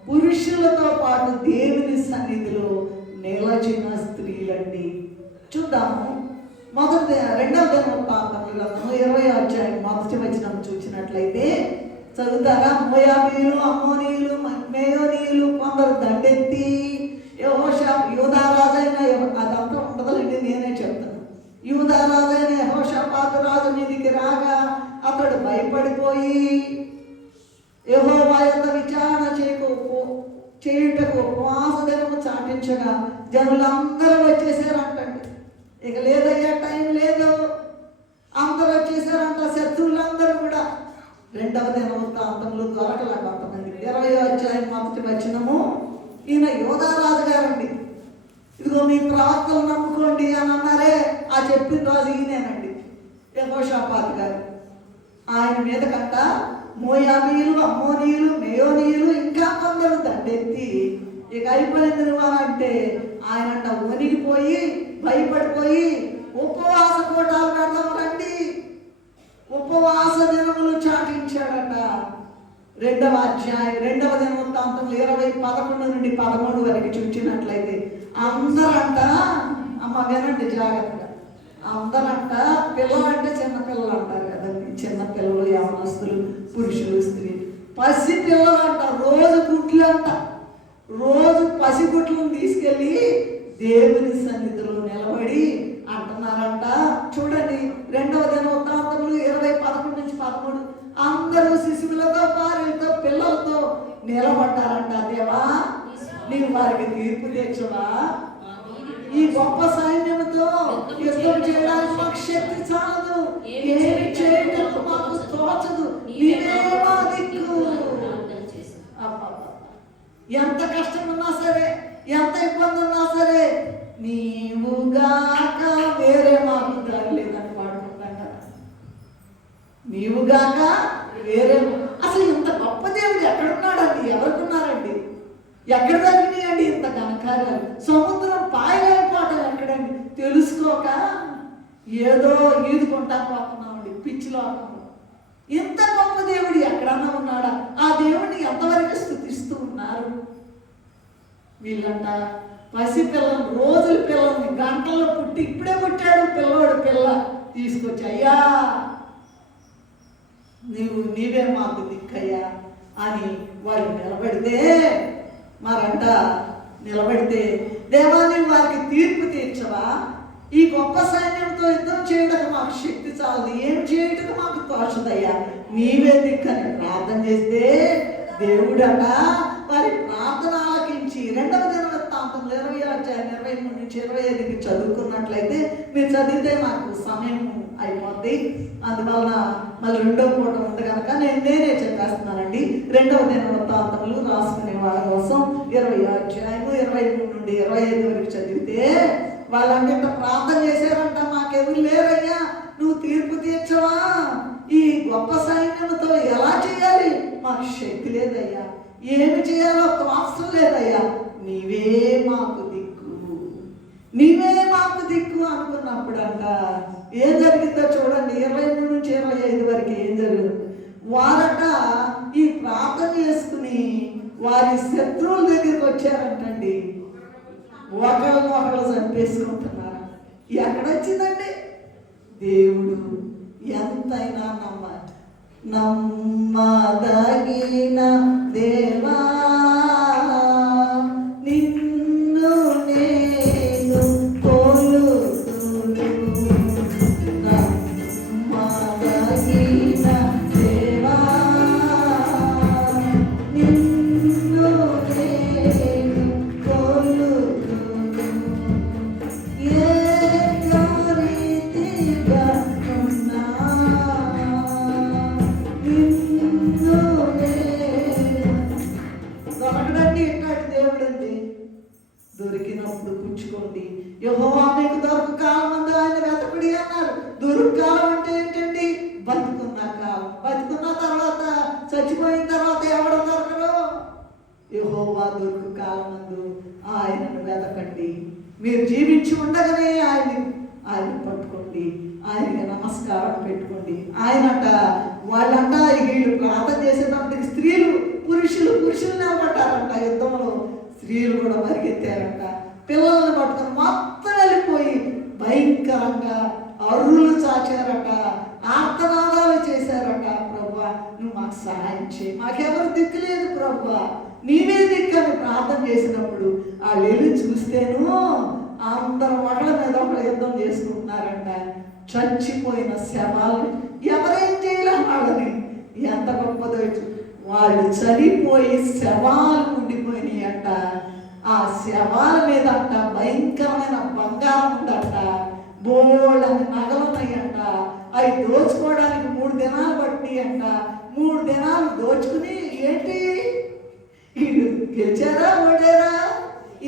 పురుషులతో పాటు దేవుని సన్నిధిలో నిలచిన స్త్రీలండి. చూద్దాము. 2వ దినవృత్తాంతములు 20వ అధ్యాయం 1వ వచనం చూసినట్లయితే చదువుతారా? మోయాబీయులు, అమ్మోనీయులు, మేయోనీయులు కొందరు దండెత్తి యూదారాజైన అదంతా ఉండదులేండి, నేనే చెప్తాను. యూదారాజైన యెహోషాపాతు రాజు మీదికి రాగా అతడు భయపడిపోయి యెహోవా యొద్ద విచారణ చేయుటకు ఉపవాస దినము చాటించగా జనులందరూ వచ్చేసారంటండి. ఇక లేదయ్యా, టైం లేదు, అందరూ వచ్చేసారంట, శత్రువులందరూ కూడా. 2వ దినవృత్తాంతంలో దొరకలా కొంతమంది. 20వ అధ్యాయం 1వ వచనము. ఈయన యూదారాజు గారండి. ఇదిగో మీ ప్రవక్తలు నమ్ముకోండి అని అన్నారే, ఆ చెప్పిన రాజు ఈయనేనండి, యెహోషాపాతు గారు. ఆయన మీద కంట మోయాబీయులు, అమ్మోనీయులు, మేయోనీయులు ఇంకా కొందరు దండెత్తి ఇక అయిపోయింది నువ్వు అంటే ఆయన వణిగిపోయి భయపడిపోయి ఉపవాస కోటాలు పెడదాం రండి, ఉపవాస దినములు చాటించాడట. 2వ అధ్యాయం 2వ దినవృత్తాంతం 20:11 నుండి 13 వరకు చూసినట్లయితే అందరంట, అమ్మ వినండి జాగ్రత్తగా, అందరంట పిల్లలంటే చిన్నపిల్లలు అంటారు కదండి, చిన్నపిల్లలు, యవనస్తులు, పురుషులు, స్త్రీలు, పసి పిల్లలు అంట, రోజు గుడ్లు అంట, రోజు పసిగుడ్లను తీసుకెళ్ళి దేవుని సన్నిధిలో నిలబడి అంటున్నారంట. చూడండి 2వ దినవృత్తాంతములు 20:11 నుంచి 13. అందరూ శిశువులతో, భార్యలతో, పిల్లలతో వారికి తీర్పు తీర్చవా? ఈ గొప్ప సైన్యంతో యుద్ధం చేయడానికి మాకు శక్తి చాలదు, ఏమి చేయటం మాకు తోచదు, నీవే మా దిక్కు. ఎంత కష్టం ఉన్నా సరే, ఎంత ఇబ్బంది ఉన్నా సరే, నీవుగాక వేరే మాకు దారి లేదని పాడుకుంటాం కదా. నీవుగాక వేరే, అసలు ఇంత గొప్ప దేవుడు ఎక్కడున్నాడండి? ఎవరుకున్నారండి? ఎక్కడ తగ్గినాయండి ఇంత ఘనకార్యాలు? సముద్రం పాయలైపోవటం ఎక్కడండి? తెలుసుకోక ఏదో ఈదుకుంటా పోతున్నామండి పిచ్చి లోకంలో. ఇంత గొప్ప దేవుడు ఎక్కడన్నా ఉన్నాడా? ఆ దేవుడిని ఎంతవరకు స్తుతిస్తూ ఉన్నారు వీళ్ళంట? పసిపిల్లలు, రోజుల పిల్లల్ని గంటల్లో పుట్టి, ఇప్పుడే పుట్టాడు పిల్లోడు, పిల్ల తీసుకొచ్చి, అయ్యా నీవే మాకు దిక్కయ్యా అని వాళ్ళు నిలబడితే, నిలబడితే దేవా నీవు వారికి తీర్పు తీర్చవా? ఈ గొప్ప సైన్యంతో యుద్ధం చేయడానికి మాకు శక్తి చాలదు, ఏం చేయటకు మాకు తోచదయ్యా, నీవే దిక్కని ప్రార్థన చేస్తే దేవుడట వారి ప్రార్థన ఆలకించి 2వ దినవృత్తాంతం 20:23-25 చదువుకున్నట్లయితే, మీరు చదివితే నాకు సమయం అయిపోద్ది, అందువలన మళ్ళీ 2వ పూట ఉంది కనుక నేనే చెప్పేస్తున్నానండి. 2వ దినవృత్తాంతములు రాసుకునే వాళ్ళ కోసం 20:23-25 వరకు చదివితే, వాళ్ళంటే ప్రార్థన చేశారంట, మాకెవరు లేరయ్యా, నువ్వు తీర్పు తీర్చవా? ఈ గొప్ప సైన్యంతో ఎలా చేయాలి? మాకు శక్తి లేదయ్యా, ఏమి చేయాలో అవసరం లేదయ్యా, నీవే మాకు దిక్కు, నీవే మాకు దిక్కు అనుకున్నప్పుడు అంట ఏం జరిగిందో చూడండి. 23-25 వరకు ఏం జరిగింది? వారట ఈ ప్రార్థన చేసుకుని వారి శత్రువుల దగ్గరికి వచ్చారంటండి. ఒకళ్ళు చంపేసుకుంటున్నారు. ఎక్కడొచ్చిందండి? దేవుడు ఎంతైనా నమ్మదగిన దేవా, నిన్ను నేను కొలుతును, నమ్మదగిన దేవా, నిన్ను నేను కొలుతును, ఏ రీతిగా ఉన్నా దొరకడండి ఎట్లాంటి దేవుడండి? దొరికినప్పుడు పుచ్చుకోండి. యెహోవా మీకు దొరక కాలం అంతా ఆయన వెతకుడి అన్నారు. దొరుకు కాలం అంటే ఏంటండి? బతుకున్న కాలం. బతుకున్న తర్వాత, చచ్చిపోయిన తర్వాత ఎవరు దొరకరు? యెహోవా దొరుకు కాలం అందు ఆయనను వెతకండి. మీరు జీవించి ఉండగానే ఆయన పట్టుకోండి, ఆయనకి నమస్కారం పెట్టుకోండి. ఆయనట వాళ్ళంట వీళ్ళు ప్రార్థన చేసేటప్పటికి స్త్రీలు పురుషులు నిలబడ్డారంట. యుద్ధంలో స్త్రీలు కూడా పరిగెత్తారంట. పిల్లల్ని పట్టుకొని మొత్తం వెళ్ళిపోయి భయంకరంగా అరువులు చాచారట, ఆర్తనాదాలు చేశారట. ప్రభువా నువ్వు మాకు సహాయం చేయి, మాకెవరు దిక్కు లేదు ప్రభువా, నీవే దిక్కు అని ప్రార్థన చేసినప్పుడు వాళ్ళు వెళ్ళి చూస్తేను అందరూ ఒకళ్ళ మీద ఒకళ్ళు యుద్ధం చేసుకుంటున్నారంట. చచ్చిపోయిన శవాలు ఎవరేం చేయలే వాళ్ళని. ఎంత గొప్పదో! వాళ్ళు చనిపోయి శవాలు ఉండిపోయినాయి అంట. ఆ శవాల మీద అంట భయంకరమైన బంగారం ఉందంట, బోళ్ళని నగలున్నాయంట. అవి దోచుకోవడానికి 3 దినాలు పట్టినాయి అంట. 3 దినాలు దోచుకుని ఏంటి వీళ్ళు గెలిచారా ఓడారా?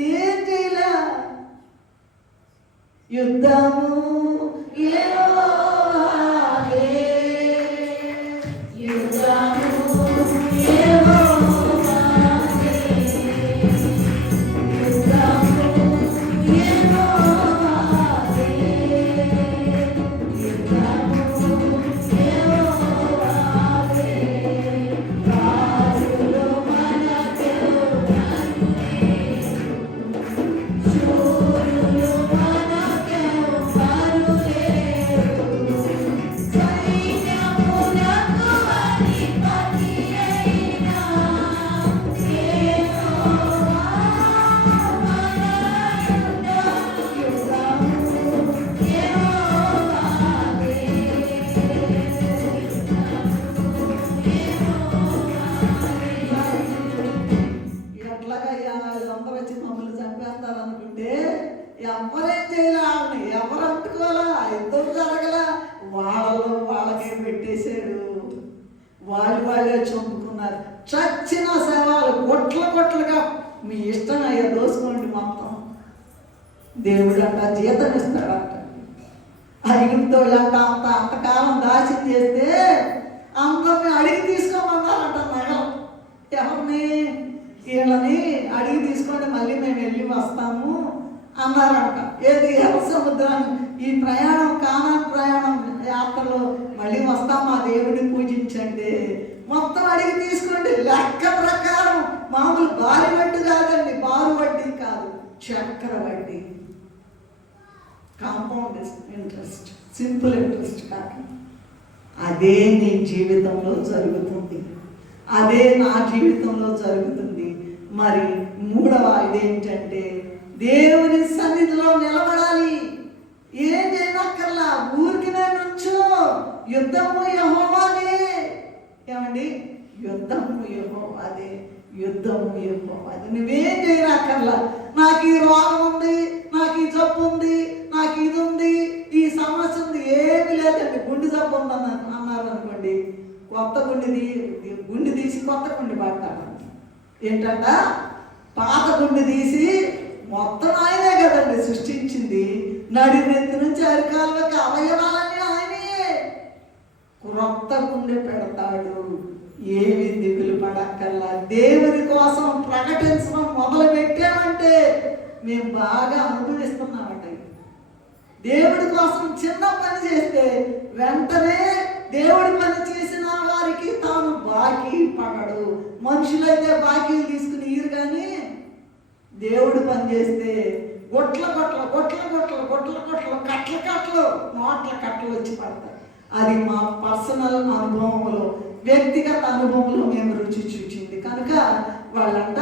ఏం చేయలే. యుద్ధము యెహోవాదే, యుద్ధము యెహోవాదే, యుద్ధము యెహోవాదే, యుద్ధము యెహోవాదే, రాజులు మనకు కరుణే, శూరులు మనకు కరుణే. చేయలే, ఆమె ఎవరు అంటుకోవాలా, యుద్ధం జరగలా, వాళ్ళలో వాళ్ళకే పెట్టేశాడు. వాళ్ళే చంపుకున్నారు. చచ్చిన శవాలు కొట్లుగా మీ ఇష్టం అయ్యా దోసుకోండి మొత్తం. దేవుడు అంట జీతం ఇస్తాడంట. ఐగుప్తోళ్ళంట అంతకాలం దాచి చేస్తే అందరిని అడిగి తీసుకోమన్నారంట నగలు. ఎవరిని? వీళ్ళని అడిగి తీసుకోండి, మళ్ళీ మేము వెళ్ళి వస్తాము అన్నారంట. ఏది? ఎర్ర సముద్రాన్ని ఈ ప్రయాణం, కానాన్ ప్రయాణం యాత్రలో మళ్ళీ వస్తాం మా దేవుడిని పూజించండి, మొత్తం అడిగి తీసుకోండి. లెక్క ప్రకారం మామూలు బారి వడ్డీ కాదండి, బారు వడ్డీ కాదు, చక్ర వడ్డీ, కాంపౌండ్ ఇంట్రెస్ట్, సింపుల్ ఇంట్రెస్ట్ కాదు. అదే నీ జీవితంలో జరుగుతుంది, అదే నా జీవితంలో జరుగుతుంది. మరి మూడవ ఇదేంటంటే దేవుని సన్నిధిలో నిలబడాలి. ఏం చేయనక్కర్లా, ఊరికినే నుంచో. యుద్ధము యెహోవాదే. ఏమండి? యుద్ధము యెహోవాదే, యుద్ధము యెహోవాదే. నువ్వేం చేయనక్కర్లా. నాకు ఈ రోగం ఉంది, నాకు ఈ జబ్బు ఉంది, నాకు ఇది ఉంది, ఈ సమస్య ఉంది, ఏమి లేదండి. గుండె జబ్బు ఉంది అన్నారు అనుకోండి, కొత్త గుండె తీసి కొత్త గుండె పడతాడు. ఏంటంట? పాత గుండె తీసి, మొత్తం ఆయనే కదండి సృష్టించింది. నడినెత్తి నుంచి అరికాళ్ళకి అవయవాలన్నీ ఆయనే. క్రొత్త గుండె పెడతాడు. ఏమి దిగులు పడక్కల్లా. దేవుని కోసం ప్రకటించడం మొదలు పెట్టామంటే మేము బాగా అనుభవిస్తున్నామట. దేవుడి కోసం చిన్న పని చేస్తే వెంటనే దేవుడి పని చేసిన వారికి తాను బాకీ పడడు. మనుషులైతే బాకీలు తీసుకుని ఇయ్యరు, కానీ దేవుడు పని చేస్తే గొట్ల కట్టలు నోట్ల కట్టలు వచ్చి పడతాయి. అది మా పర్సనల్ అనుభవంలో, వ్యక్తిగత అనుభవంలో మేము రుచి చూచింది కనుక వాళ్ళంట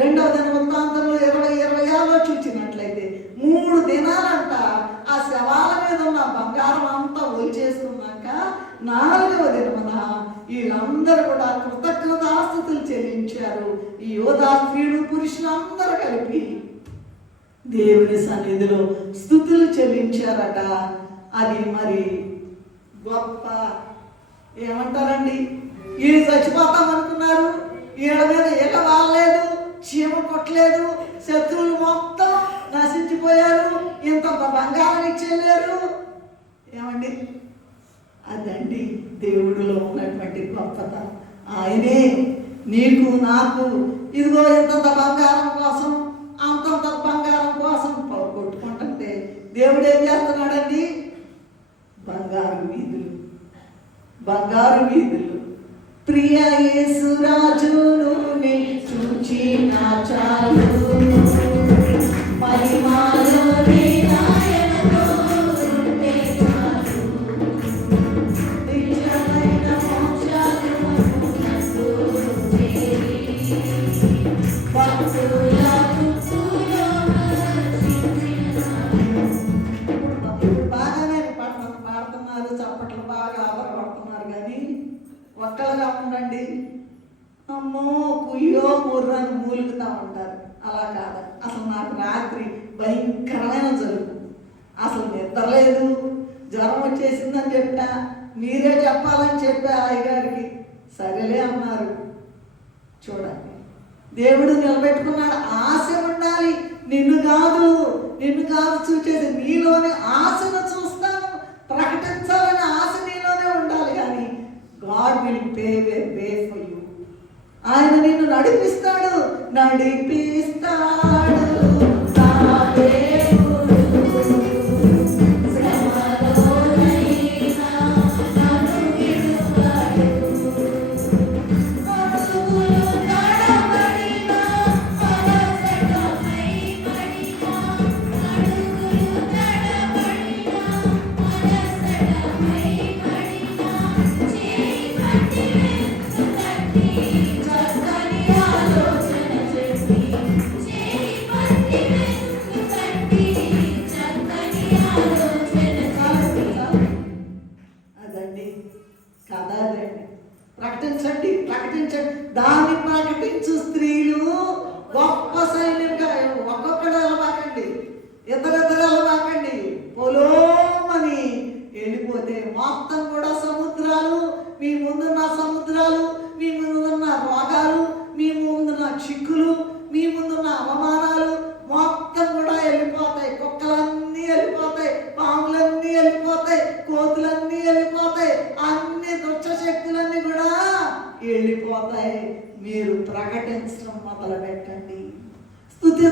2వ దినవృత్తాంతంలో 20:26 చూచినట్లయితే 3 దినాలంట ఆ శవాల మీద ఉన్న బంగారం అంతా ఒలిచేసుకున్నాక 4వ దినమున వీళ్ళందరూ కూడా కృతజ్ఞతాస్తుతులు చెల్లించారు. ఈ యోధా స్త్రీలు పురుషులందరూ కలిపి దేవుని సన్నిధిలో స్తుతులు చెల్లించారట. అది మరి గొప్ప ఏమంటారండి, వీళ్ళు చచ్చిపోతాం అనుకున్నారు, వీళ్ళ మీద ఎగ వాలలేదు, చీమ కొట్టలేదు, శత్రువులు మొత్తం నశించిపోయారు, ఇంత బంగారం ఇచ్చేయలేరు. ఏమండి? అదండి దేవుడిలో ఉన్నటువంటి గొప్పత. ఆయనే నీకు నాకు ఇదిగో ఇంతంత బంగారం కోసం, అంతంత బంగారం కోసం కొట్టుకుంటుంటే దేవుడు ఏం చేస్తున్నాడండి? బంగారు వీధులు ప్రియ యేసు రాజును నీ చూచి నా చాలు, మహిమలో నీ నాయనతో ఉంటే చాలు, నిజమైన మోక్షమును చేరి భక్తుల తుట్టులో బాగానే పాడుతున్నారు, చప్పట్లు బాగా ఆధారపడుతున్నారు, కానీ ఒక్కలుగా ఉండండి. అమ్మో కుయ్యో ముర్రని మూలుగుతూ ఉంటారు. అలా కాదు. అసలు నాకు రాత్రి భయంకరమైన జలుబు, అసలు నిద్రలేదు, జ్వరం వచ్చేసిందని చెప్పా, మీరే చెప్పాలని చెప్పా అయ్యగారికి. సరేలే అన్నారు. చూడండి, దేవుడు నిలబెట్టుకున్నాడు. ఆశ ఉండాలి. నిన్ను కాదు చూసేది, నీలోని ఆశను చూస్తాను, ప్రకటించాలని ఆశ నీలోనే ఉండాలి. కానీ God will pave a way for you. ఆయన నిన్ను నడిపిస్తాడు. అదండి కథ. అదండి ప్రకటించండి. దాన్ని ప్రకటించు స్త్రీలు గొప్ప సైన్యంగా. ఒక్కొక్కడు వెళ్ళబాకండి, ఇద్దరు వెళ్ళబాకండి.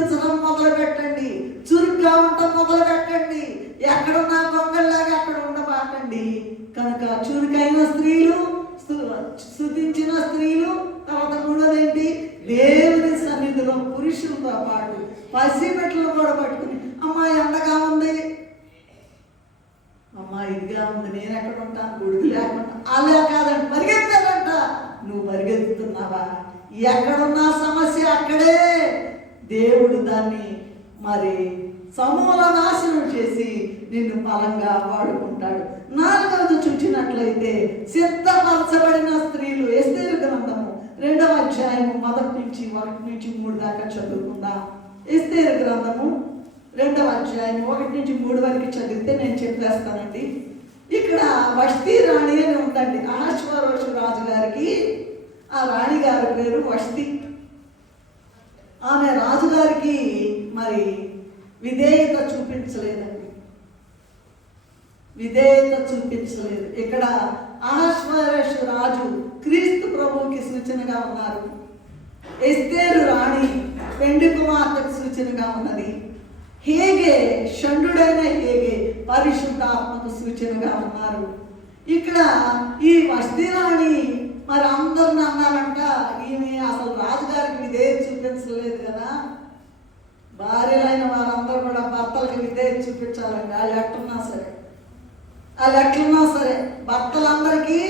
చూపించడం మొదలు పెట్టండి, చురుగ్గా ఉండటం మొదలు పెట్టండి. ఎక్కడున్నా గొంగళ్ళలాగా అక్కడ ఉండబాకండి. కనుక చురుకైన స్త్రీలు, స్తుతించిన స్త్రీలు, తర్వాత మూడోది ఏంటి, దేవుని సన్నిధిలో పురుషులతో పాటు పసిబిడ్డలు కూడా పట్టుకుని, అమ్మా ఎండగా ఉంది, అమ్మా ఇదిగా ఉంది, నేను ఎక్కడ ఉంటాను, గొడుగు లేకుండా, అలా కాదండి పరిగెత్తాలంట. నువ్వు పరిగెత్తుతున్నావా? ఎక్కడున్నా సమస్య అక్కడే దేవుడు దాన్ని మరి సమూల నాశనం చేసి నిన్ను బలంగా వాడుకుంటాడు. 4వది చూచినట్లయితే సిద్ధపరచబడిన స్త్రీలు. ఎస్తేరు గ్రంథము 2వ అధ్యాయము 1-3 దాకా చదువుకుందాం. ఎస్తేరు గ్రంథము 2వ అధ్యాయం 1-3 వరకు చదివితే నేను చెప్పేస్తానండి. ఇక్కడ వష్టి రాణి అని ఉందండి. అహశ్వరోషు రాజు గారికి ఆ రాణి గారి పేరు వష్టి. ఆమె రాజుగారికి మరి విధేయత చూపించలేదండి, విధేయత చూపించలేదు. ఇక్కడ అహశ్వరోషు రాజు క్రీస్తు ప్రభువుకి సూచనగా ఉన్నారు. ఎస్తేరు రాణి పెండి కుమార్తెకు సూచనగా ఉన్నది. హేగే షండుడైన హేగే పరిశుద్ధాత్మకు సూచనగా ఉన్నారు. ఇక్కడ ఈ వష్టి రాణి మరి అందరిని అన్నారంట, ఈమె అసలు రాజుగారికి విధేయత చూపించలేదు కదా. భార్యలైన వారందరూ కూడా భర్తలకు విధేయత చూపించాలండి. వాళ్ళు ఎట్లున్నా సరే భర్తలందరికీ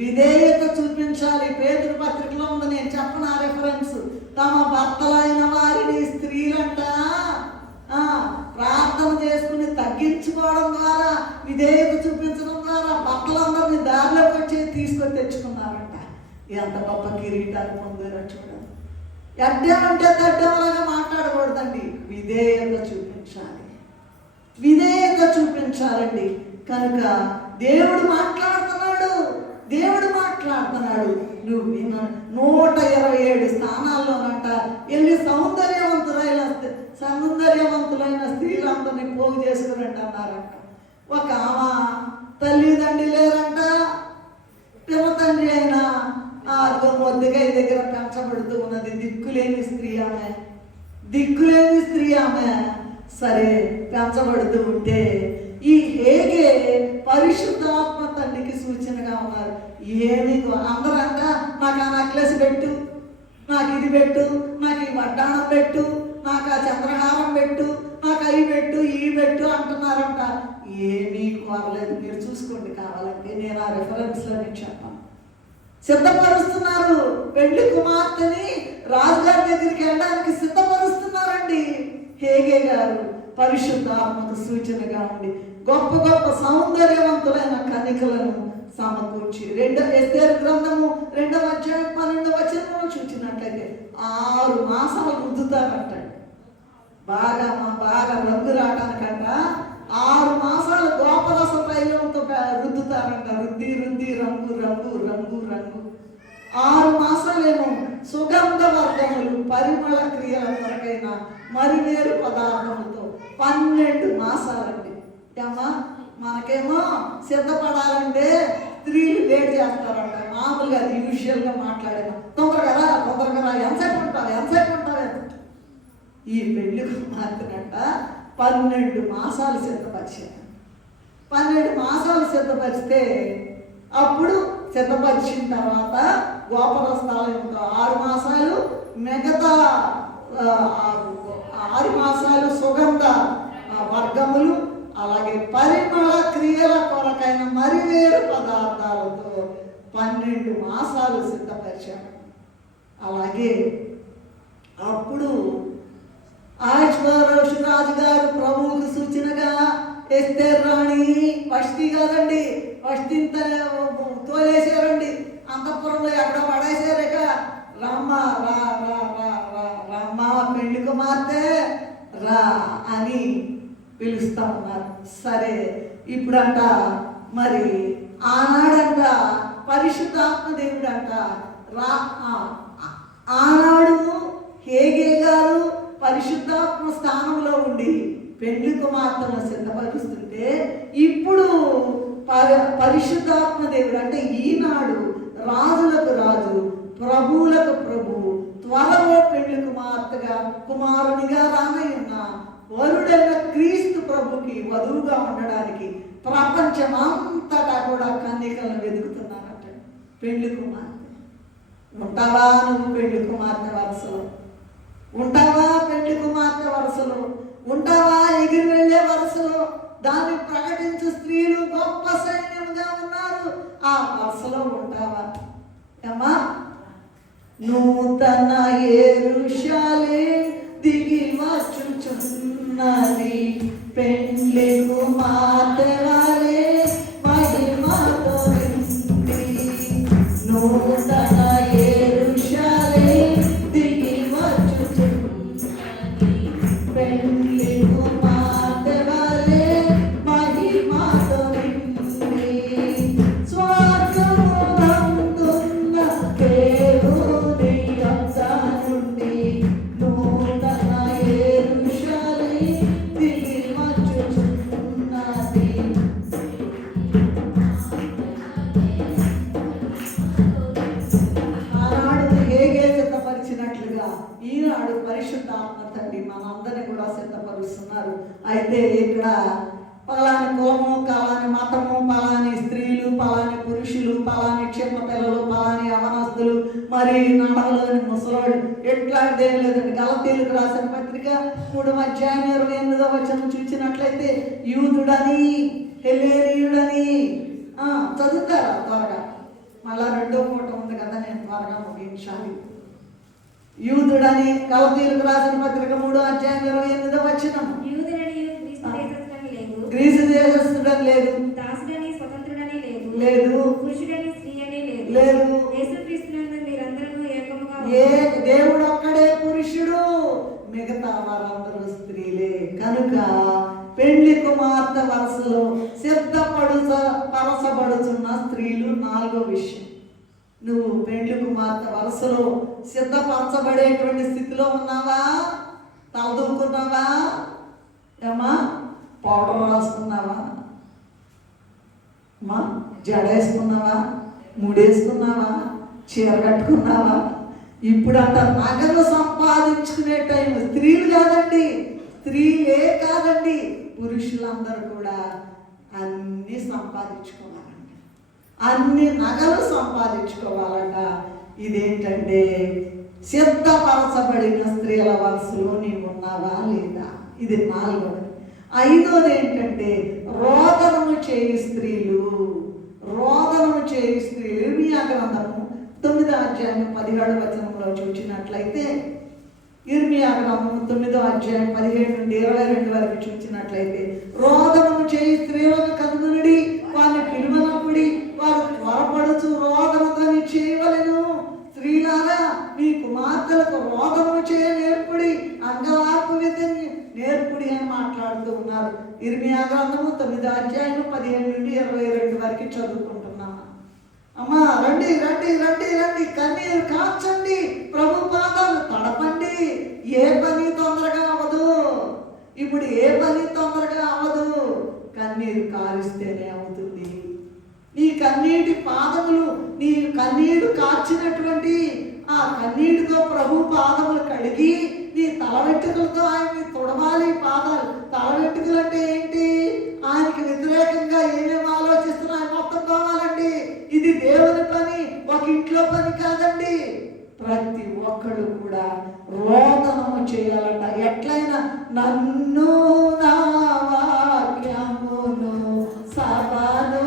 విధేయత చూపించాలి. పేతురు పత్రికలో ఉంది, నేను చెప్పను ఆ రెఫరెన్స్. తమ భర్తలైన వారిని స్త్రీలంట ప్రార్థన చేసుకుని తగ్గించుకోవడం ద్వారా, విధేయత చూపించడం ద్వారా భర్తలందరినీ దారిలోకి వచ్చి తీసుకొని తెచ్చుకున్నారంట. ఎంత గొప్ప కిరీటాన్ని పొందారో చూడండి. ఎడ్డమంటే తడ్డమలాగా మాట్లాడకూడదండి, విధేయత చూపించాలి, విధేయత చూపించాలండి. కనుక దేవుడు మాట్లాడుతున్నాడు. నువ్వు 127 స్థానాల్లోనంట వెళ్ళి సౌందర్యవంతులైన స్త్రీలందరినీ పోగు చేసుకురంట అన్నారంట. ఒక ఆమె తల్లిదండ్రి లేరంట, పిల్ల తండ్రి అయిన మొద్దుగా దగ్గర పెంచబడుతూ ఉన్నది. దిక్కులేని స్త్రీ ఆమె సరే పెంచబడుతూ ఉంటే ఈ హేగే పరిశుద్ధాత్మ తండ్రికి సూచనగా ఉన్నారు. ఏమి అందరంట, నాకు ఆ నెక్లెస్ పెట్టు, నాకు ఇది పెట్టు, నాకు ఈ వడ్డాణం పెట్టు, నాకు ఆ చంద్రహారం పెట్టు, నాకు అవి పెట్టు, ఇవి పెట్టు అంటున్నారంట. ఏమీ కోరలేదు, మీరు చూసుకోండి కావాలంటే, నేను ఆ రెఫరెన్స్లో నేను చెప్పాను. సిద్ధపరుస్తున్నారు, పెళ్లి కుమార్తెని రాజుగారి దగ్గరికి వెళ్ళడానికి సిద్ధపరుస్తున్నారండి. హేగే గారు పరిశుద్ధాత్మకు సూచనగా ఉండి గొప్ప గొప్ప సౌందర్యవంతులైన కన్యకలను సమకూర్చి ఎస్తేరు గ్రంథము 2వ అధ్యాయం 12వ వచనంలో చూసినట్లయితే 6 మాసాలు రుద్దుతారంటండి. బాగా రంగు రావడానికంట 6 మాసాలు గోపరస తైలంతో రుద్దుతారంట. రుద్ది రంగు 6 మాసాలేమో సుగంధ వర్గములు, పరిమళ క్రియల కొరకైన మరివేరు పదార్థములతో 12 మాసాలండి. ఏమా మనకేమో సిద్ధపడాలంటే స్త్రీలు వేడి చేస్తారంట. మామూలుగా అది యూజువల్గా మాట్లాడేమో తొందరగా ఎంతసేపు ఉంటావు. ఈ పెళ్లి కుమార్తెనంట 12 మాసాలు సిద్ధపరిచారు. 12 మాసాలు సిద్ధపరిస్తే అప్పుడు సిద్ధపరిచిన తర్వాత గోపరస్థాలయంతో 6 మాసాలు, మిగతా 6 మాసాలు సుగంధ వర్గములు, అలాగే పరిమళ క్రియల కొరకైన మరివేరు పదార్థాలతో 12 మాసాలు సిద్ధపరిచాడు. అలాగే అప్పుడు అహశ్వేరోషు రాజు గారు ప్రభువుకు సూచనగా ఎస్తేరు రాణి వష్టి కాదండి, వష్టిని తోలేసారండి. అంతఃపురంలో ఎక్కడ పడేసారక రమ్మ పెళ్లి కుమార్తె రా అని పిలుస్తా ఉన్నారు. సరే ఇప్పుడంట మరి ఆనాడంట పరిశుద్ధాత్మ దేవుడు అంట ఆనాడు హేగే గారు పరిశుద్ధాత్మ స్థానంలో ఉండి పెళ్లి కుమార్తెను సిద్ధపరుస్తుంటే ఇప్పుడు పరిశుద్ధాత్మ దేవుడు అంటే ఈనాడు రాజులకు రాజు ప్రభువులకు ప్రభు త్వరలో పెళ్లి కుమార్తెగా కుమారునిగా రానయ్యున్న వరుడైన క్రీస్తు ప్రభుకి వధువుగా ఉండడానికి ప్రపంచమంతటా కూడా కన్యకలను వెతుకుతున్నారట. పెళ్లి కుమార్తె ఉంటావా? నువ్వు పెళ్లి కుమార్తె వరుసలో ఉంటావా? పెళ్లి కుమార్తె వరుసలో ఉంటావా? ఎగిరి వెళ్ళే వరుసలో దాన్ని ప్రకటించు స్త్రీలు గొప్ప సైన్యంగా ఉన్నారు. ఆ వరుసలో ఉంటావా అమ్మా? నూతన యెరూషలేము దిగి వచ్చుచున్నది, పెండ్లి కుమార్తె వలె మహిమతో నిండి. నూతన యెరూషలేము దిగి వచ్చుచున్నది, పెండ్లి కుమార్తె వలె మహిమతో నిండి. స్వర్గమునందున్న దేవుని యొద్ద నుండి నూతన యెరూషలేము దిగి వచ్చుచున్నది. ఆనాడు హేగే సిద్ధపరిచినట్లుగా ఈనాడు పరిశుద్ధాత్మ తండ్రి మనందరినీ కూడా సిద్ధపరుస్తున్నారు. అయితే ఇక్కడ పలాని కులము, పలాని మతము, పలాని స్త్రీలు, పలాని పురుషులు, పలాని చిన్న పిల్లలు, పలాని అవనస్తులు, మరి నడవలోని ముసలోళ్ళు ఎట్లాంటిదేం లేదండి. గలతీయులకు రాసిన పత్రిక 3:28 చూసినట్లయితే యూదుడని హెలేనీయుడని చదువుతారా త్వరగా? మళ్ళా రెండో పూట ఉంది కదా, నేను త్వరగా ముగించాలి. యూదుడని గలతీయులకు రాసిన పత్రిక 3:28 యూదుడని గ్రీసు దేశస్థుడని లేదు, దాసుడని స్వతంత్రుడని లేదు, పురుషుడని స్త్రీ అని లేదు. యేసుక్రీస్తునందు మీరందరూ ఏకముగా దేవుడు ఒక్కడే పురుషుడు, మిగతా వారందరూ స్త్రీలే. కనుక పెళ్లి కుమార్తె వరుసలో పరచబడుతున్న స్త్రీలు 4వ విషయం. నువ్వు పెళ్లి కుమార్తె వరుసలో సిద్ధపరచబడేటువంటి స్థితిలో ఉన్నావా? తలదూకున్నావా? ఏమా పౌడర్ రాసుకున్నావా? మా జడేసుకున్నావా? ముడేసుకున్నావా? చీర కట్టుకున్నావా? ఇప్పుడు అంత నగలు సంపాదించుకునే టైం స్త్రీలు కాదండి, స్త్రీలే కాదండి, పురుషులందరూ కూడా అన్నీ సంపాదించుకోవాలండి, అన్ని నగలు సంపాదించుకోవాలట. ఇదేంటంటే సిద్ధపరచబడిన స్త్రీల వరుసలో నీవు ఉన్నావా లేదా? ఇది 4వది. 5వది ఏంటంటే రోదనము చేయు స్త్రీలు. రోదనము చేయు స్త్రీలు ఇర్మియా గ్రంథము 9:17 చూసినట్లయితే, ఇర్మియా గ్రంథము 9:17-22 వరకు చూసినట్లయితే, రోదనము చేయి స్త్రీలను కనుగొనుడి, వారిని పిలువనప్పుడి, వారు త్వరపడుచు రోదనతోని చేయవలెను. స్త్రీలారా మీ కుమార్తెలకు రోదనము చేయ నేర్పుడి, అంగలార్పు విద్యని నేర్పుడి అని మాట్లాడుతూ ఉన్నారు. ఇర్మియా గ్రంథము 9:17-22 వరకు చదువుకుంటున్నాము. అమ్మా రండి రండి రండి రండి, కన్నీరు కార్చండి, ప్రభు పాదాలు తడపండి. ఏ పని తొందరగా అవ్వదు. ఇప్పుడు ఏ పని తొందరగా అవ్వదు, కన్నీరు కారిస్తేనే అవుతుంది. నీ కన్నీటి పాదములు, నీ కన్నీరు కార్చినటువంటి ఆ కన్నీటితో ప్రభు పాదములు కడిగి నీ తల వెంట్రుకలతో ఆయన్ని తొడవాలి. పాదాలు తల వెంట్రుకలు అంటే ఏంటి? ఆయనకి వ్యతిరేకంగా ఏమేమి ఆలోచిస్తున్నా మొత్తం కావాలండి. ఇది దేవుని పని, ఒక ఇంట్లో పని కాదండి. ప్రతి ఒక్కడు కూడా రోదనము చేయాలట. ఎట్లయినా నన్ను నా వాక్యమును సభను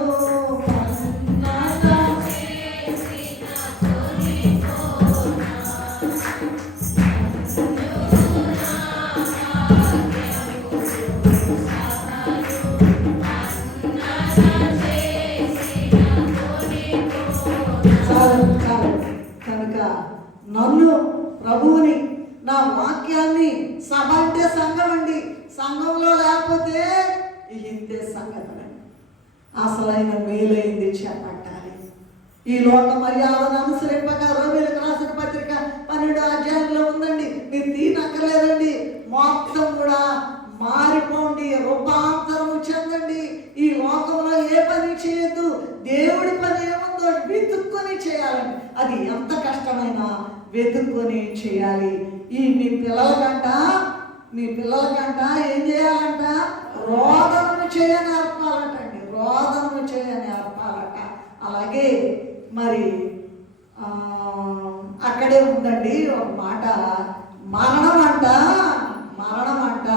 కనుక నన్ను ప్రభువుని నా వాక్యాన్ని, సభ అంటే సంఘం అండి, సంఘంలో లేకపోతే ఇంతే సంగతి. అసలైన మేలైంది చేపట్టాలి. ఈ లోక మర్యాదను అనుసరింపక రోమీయులకు రాసిన పత్రిక 12 ఉందండి. మీరు తీనక్కర్లేదండి, మొత్తం కూడా మారిపోండి, రూపాంతరము చెందండి. ఈ లోకంలో ఏ పని చేయొద్దు, దేవుడి పని ఏముందో వెతుక్కొని చేయాలండి. అది ఎంత కష్టమైనా వెతుక్కొని చేయాలి. మీ పిల్లలకంట ఏం చేయాలంట? రోదనము చేయ నేర్పాలటండి. రోదనము చేయ నేర్పాలట. అలాగే మరి అక్కడే ఉందండి ఒక మాట, మరణం అంట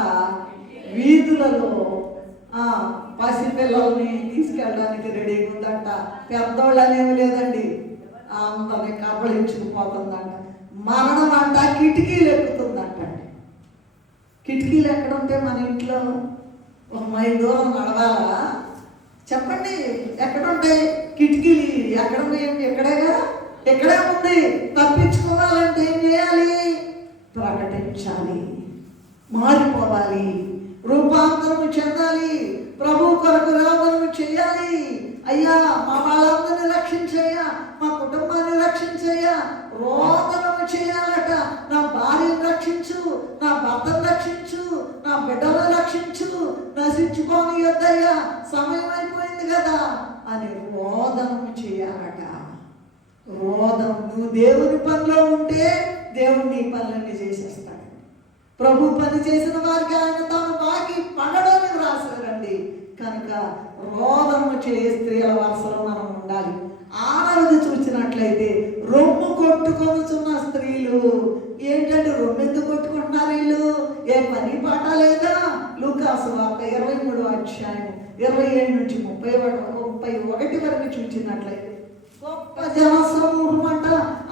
వీధులలో పసిపిల్లల్ని తీసుకెళ్ళడానికి రెడీగా ఉందంట. పెద్దోళ్ళు అనేవి లేదండి, అందరినీ కబళించుకుపోతుందంట. మరణం అంట కిటికీలు ఎక్కుతుందంట. కిటికీలు ఎక్కడ ఉంటాయి మన ఇంట్లో? ఒక మైలు దూరం నడవాలా? చెప్పండి, ఎక్కడ ఉంటాయి కిటికీలు? ఎక్కడ ఉన్నాయండి? ఎక్కడే ఉంది. తప్పించుకోవాలంటే ఏం చేయాలి? ప్రకటించాలి, మారిపోవాలి, రూపాంతరము చెందాలి, ప్రభు కొరకు రోదనము చేయాలి. అయ్యా మా వాళ్ళందరినీ రక్షించయ్యా, మా కుటుంబాన్ని రక్షించయ్యా, రోదనము చేయాలట. నా భార్యను రక్షించు, నా భర్తను రక్షించు, నా బిడ్డలను రక్షించు, నశించుకోనియద్దయ్యా, సమయం అయిపోయింది కదా అని రోదనము చేయాలట. రోదం. నువ్వు దేవుని పనిలో ఉంటే దేవుడు నీ పనులన్నీ చేసేస్తాడు. ప్రభు పని చేసిన వారికి ఆయన తాను బాకి పడడని రాశారండి. కనుక రోదనము చేయ స్త్రీల వరుసలో మనం ఉండాలి. ఆడవది చూసినట్లయితే రొమ్ము కొట్టుకొనుచున్న స్త్రీలు. ఏంటంటే రొమ్ము ఎందుకు కొట్టుకుంటున్నారు వీళ్ళు? ఏ పని పాట లేదా? లూకాసు వార్త 23వ అధ్యాయం 27 నుంచి 31 వరకు చూసినట్లయితే గొప్ప జనసమూహం అంట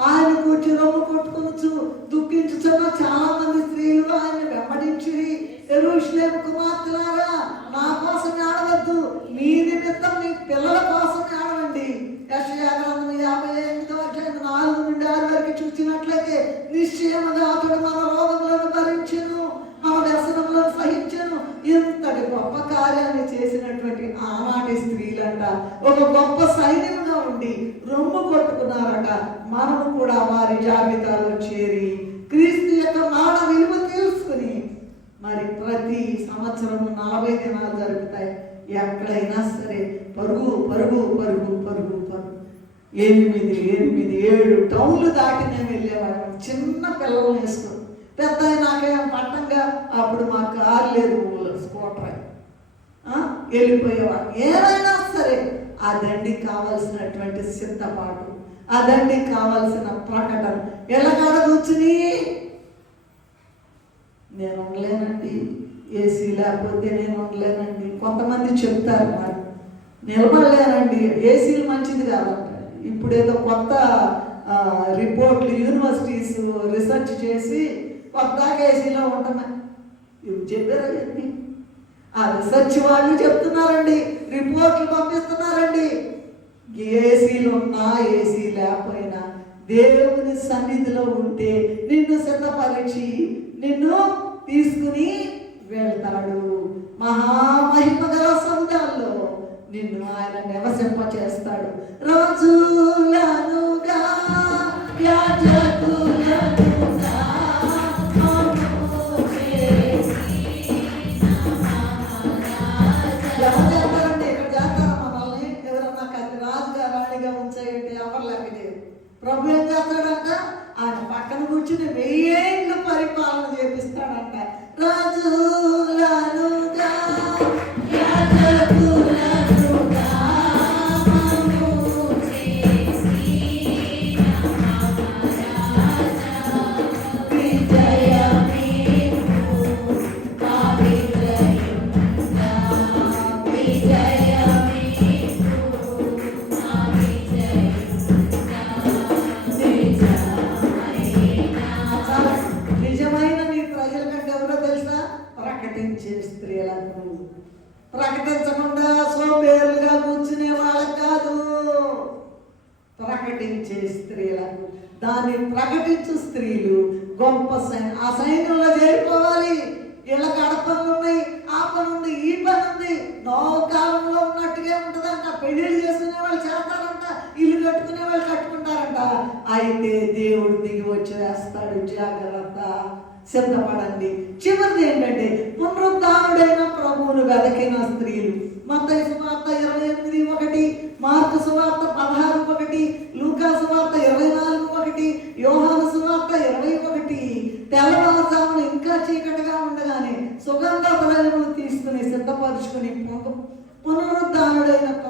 ఆయన కూర్చి రొమ్ము కొట్టుకొనొచ్చు దుఃఖించుచున్న చాలా మంది స్త్రీలు ఆయన వెంబడించిరి. యెరూషలేము కుమార్తెలారా, నా కోసం ఆడవద్దు, మీ నిమిత్తం మీ పిల్లల కోసం ఆడవండి. యెషయా గ్రంథం 58వ అధ్యాయం 4 నుండి 6 వరకు చూసినట్లయితే నిశ్చయముగా అతడు మన రోగములను భరించెను, మన వ్యసనములను సహించెను. ఇంతటి గొప్ప కార్యాన్ని చేసినటువంటి ఆనాటి స్త్రీలంట ఒక గొప్ప సైన్యముగా ఉండి రొమ్ము కొట్టుకున్నారట. మనము కూడా వారి జాబితాలో చేరి క్రీస్తు యొక్క మాన విలువ తెలుసుకుని మరి ప్రతి సంవత్సరము 40 దినాలు జరుగుతాయి. ఎక్కడైనా సరే పరుగు పరుగు పరుగు పరుగు పరుగు 8 టౌన్లు దాటినే వెళ్ళేవాళ్ళం చిన్న పిల్లలు వేసుకుని. పెద్ద నాకేం పట్టంగా అప్పుడు మా కారు లేదు, స్కూటర్ వెళ్ళిపోయేవాడు. ఏమైనా సరే ఆ దండికి కావలసినటువంటి సిద్ధపాటు, ఆ దండికి కావలసిన ప్రకటన ఎలాగాడ కూర్చుని నేను ఉండలేనండి, ఏసీ లేకపోతే నేను ఉండలేనండి. కొంతమంది చెప్తారు మరి నిలబడలేనండి, ఏసీలు మంచిది కాదంట. ఇప్పుడు ఏదో కొత్త రిపోర్ట్లు యూనివర్సిటీస్ రిసర్చ్ చేసి కొత్తగా ఏసీలో ఉండమని చెప్పారండి. ఆ రీసెర్చ్ వాళ్ళు చెప్తున్నారండి, రిపోర్ట్లు పంపిస్తున్నారండి. ఏసీలు ఉన్నా ఏసీ లేకపోయినా దేవుని సన్నిధిలో ఉంటే నిన్ను సిద్ధపరిచి నిన్ను తీసుకుని వెళ్తాడు. మహామహిమ గల సముద్రాల్లో నిన్ను ఆయన నివసింప చేస్తాడు. రాజులనుగా యాజకులనుగా ప్రభు ఏం చేస్తాడంట? ఆయన పక్కన కూర్చుని 1000 ఏళ్ళు పరిపాలన చేపిస్తాడంట. రాజులనుగా యాజకులనుగా స్త్రీలకు ప్రకటించకుండా సోంబేరులుగా కూర్చునే వాళ్ళకు కాదు, ప్రకటించే స్త్రీలకు. దాన్ని ప్రకటించు స్త్రీలు గొప్ప సైన్యం. ఆ సైన్యంలో చేరిపోవాలి. వీళ్ళకి అడపనులు ఉన్నాయి, ఆ పని ఉంది, ఈ పని ఉంది. నోకాలంలో ఉన్నట్టుగా ఉంటుందంట. పెళ్లిళ్ళు చేసుకునే వాళ్ళు చేస్తారంట, ఇల్లు కట్టుకునే వాళ్ళు కట్టుకుంటారంట. అయితే దేవుడు దిగి వచ్చేస్తాడు. జాగ్రత్త, సిద్ధపడండి. చివరిది ఏంటంటే పునరుద్ధానుడైన ప్రభువును వెదకిన స్త్రీలు. మత్తయి సువార్త 28:1, మార్కు సువార్త 16:1, లూకా సువార్త 24:1, యోహాను సువార్త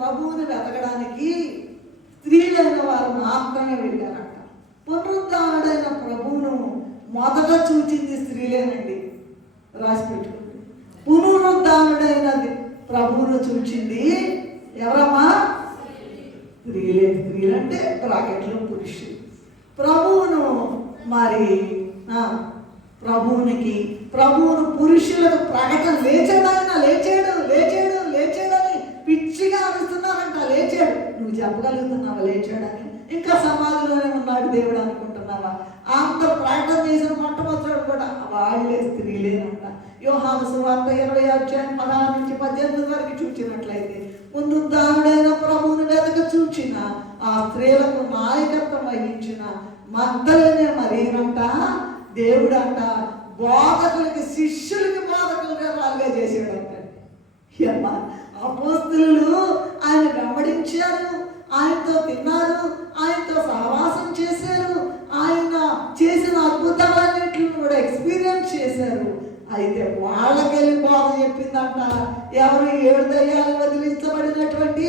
ప్రభువుని వెతకడానికి స్త్రీలైన వారు మాత్రమే వెళ్ళారట. పునరుద్ధానుడైన ప్రభువును మొదట చూచింది స్త్రీలేనండి, రాసి పెట్టుకుంది. పునరుద్ధానుడైనది ప్రభువును చూచింది ఎవరమ్మా? స్త్రీలే. స్త్రీలంటే బ్రాకెట్లో పురుషులు. ప్రభువును మరి ప్రభువును పురుషులకు ప్రకటన లేచాడని పిచ్చిగా అరుస్తున్నారంట. లేచాడు, నువ్వు చెప్పగలుగుతున్నావా లేచాడని? ఇంకా సమాధిలోనే ఉన్నాడు దేవుడు అనుకుంటున్నావా? అందరూ ప్రకటన చేసిన మొట్టమొదటి కూడా వాళ్ళే స్త్రీలేనంట. యోహాను సువార్త 20:16-18 వరకు చూసినట్లయితే పునరుద్ధానుడైన ప్రభువును వెతక చూచిన ఆ స్త్రీలకు నాయకత్వం వహించిన మగ్దలేనే మరీనంట దేవుడంట బోధకులకి, శిష్యులకి బోధకులుగా రాలుగా చేసాడంట. అపోస్తలులు ఆయన వెంబడించారు, ఆయనతో తిన్నారు, ఆయనతో సహవాసం చేశారు, ఆయన చేసిన అద్భుతాలన్నింటిని కూడా ఎక్స్పీరియన్స్ చేశారు. అయితే వాళ్ళకెళ్ళి బోధ చెప్పిందంట ఎవరు? 7 దయ్యాలు వదిలించబడినటువంటి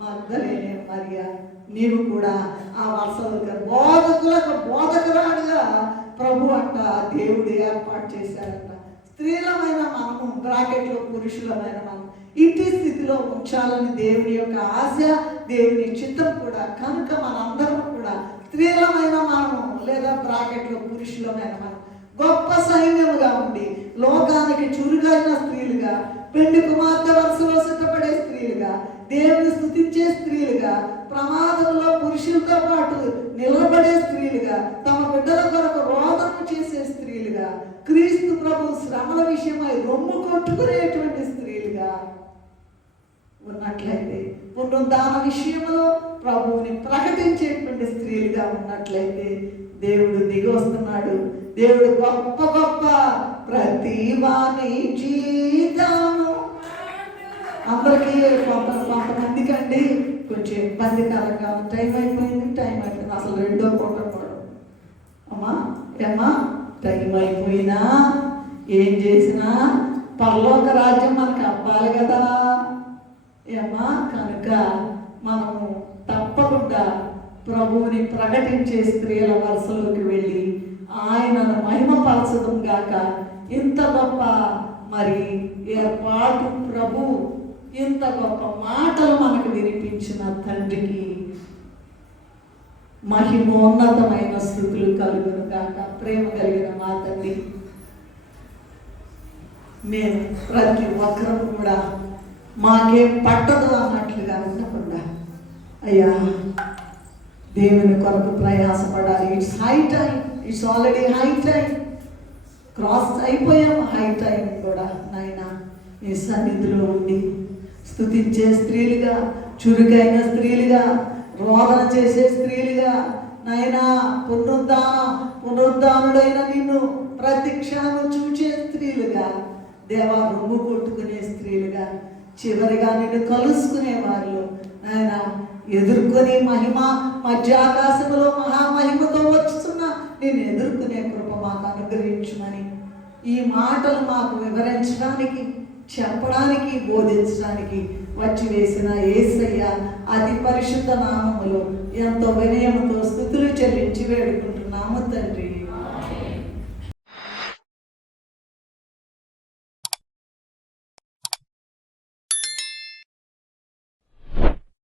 మగ్దలేనే మరియా. నీవు కూడా ఆ వరుసలుగా బోధకురాడుగా ప్రభు అంట దేవుడు ఏర్పాటు చేశారంట. స్త్రీలమైన మనము, బ్రాకెట్లో పురుషులమైన మనం ఇంటి స్థితిలో ఉంచాలని దేవుని యొక్క ఆశ, దేవుని చిత్తం కూడా. కనుక మనందరం కూడా స్త్రీలమైన మనము లేదా బ్రాకెట్లో పురుషులమైన మనం గొప్ప సైన్యముగా ఉండి లోకానికి చురుగైన స్త్రీలుగా, పెళ్లి కుమార్తె వరుసలో సిద్ధపడే స్త్రీలుగా, దేవుని స్తుతించే స్త్రీలుగా, ప్రమాదంలో పురుషులతో పాటు నిలబడే స్త్రీలుగా, తమ బిడ్డల కొరకు రోదన చేసే స్త్రీలుగా, క్రీస్తు ప్రభు శ్రమల విషయమై రొమ్ము కొట్టుకునేటువంటి స్త్రీలుగా ఉన్నట్లయితే, పునరుద్ధాన విషయంలో ప్రభువుని ప్రకటించేటువంటి స్త్రీలుగా ఉన్నట్లయితే దేవుడు దిగి వస్తున్నాడు. దేవుడు గొప్ప గొప్ప ప్రతివాని జీవితము అందరికీ కొంతమందికి అండి కొంచెం ఇబ్బందికరంగా టైం అయిపోయింది అసలు రెండో పూట కూడా ఏమ్మా టైం అయిపోయినా ఏం చేసినా పరలోక రాజ్యం మనకు అవ్వాలి కదా ఏమ్మా. కనుక మనము తప్పకుండా ప్రభువుని ప్రకటించే స్త్రీల వరుసలోకి వెళ్ళి ఆయనను మహిమపరచడం గాక. ఇంత గొప్ప మరి ఏర్పాటు ప్రభు, ఇంత గొప్ప మాటలు మనకు వినిపించిన తండ్రికి మహిమోన్నతమైన స్థుతులు కలుగును గాక. ప్రేమ కలిగిన మా తండ్రి, మేము ప్రతి ఒక్కరూ కూడా మాకేం పట్టదు అన్నట్లుగా ఉండకుండా అయ్యా దేవుని కొరకు ప్రయాసపడాలి. It's high time, it's already high time, cross అయిపోయాము హై టైం కూడా. నాయన ఈ సన్నిధిలో ఉండి స్తుతించే స్త్రీలుగా, చురుకైన స్త్రీలుగా, రోదన చేసే స్త్రీలుగా, నాయన పునరుద్ధానుడైన నిన్ను ప్రతి క్షణము చూచే స్త్రీలుగా, దేవా రొమ్ము కొట్టుకునే స్త్రీలుగా, చివరిగా నిన్ను కలుసుకునే వారిలో నాయన ఎదుర్కొని మధ్యాకాశంలో మహామహిమతో వచ్చుతున్న నేను ఎదుర్కొనే కృప మాకు అనుగ్రహించుమని ఈ మాటలు మాకు వివరించడానికి, చెప్పడానికి, బోధించడానికి వచ్చి వేసిన యేసయ్య అతి పరిశుద్ధ నామములో ఎంతో వినయముతో స్తుతులు చెల్లించి వేడుకుంటున్నాము తండ్రి.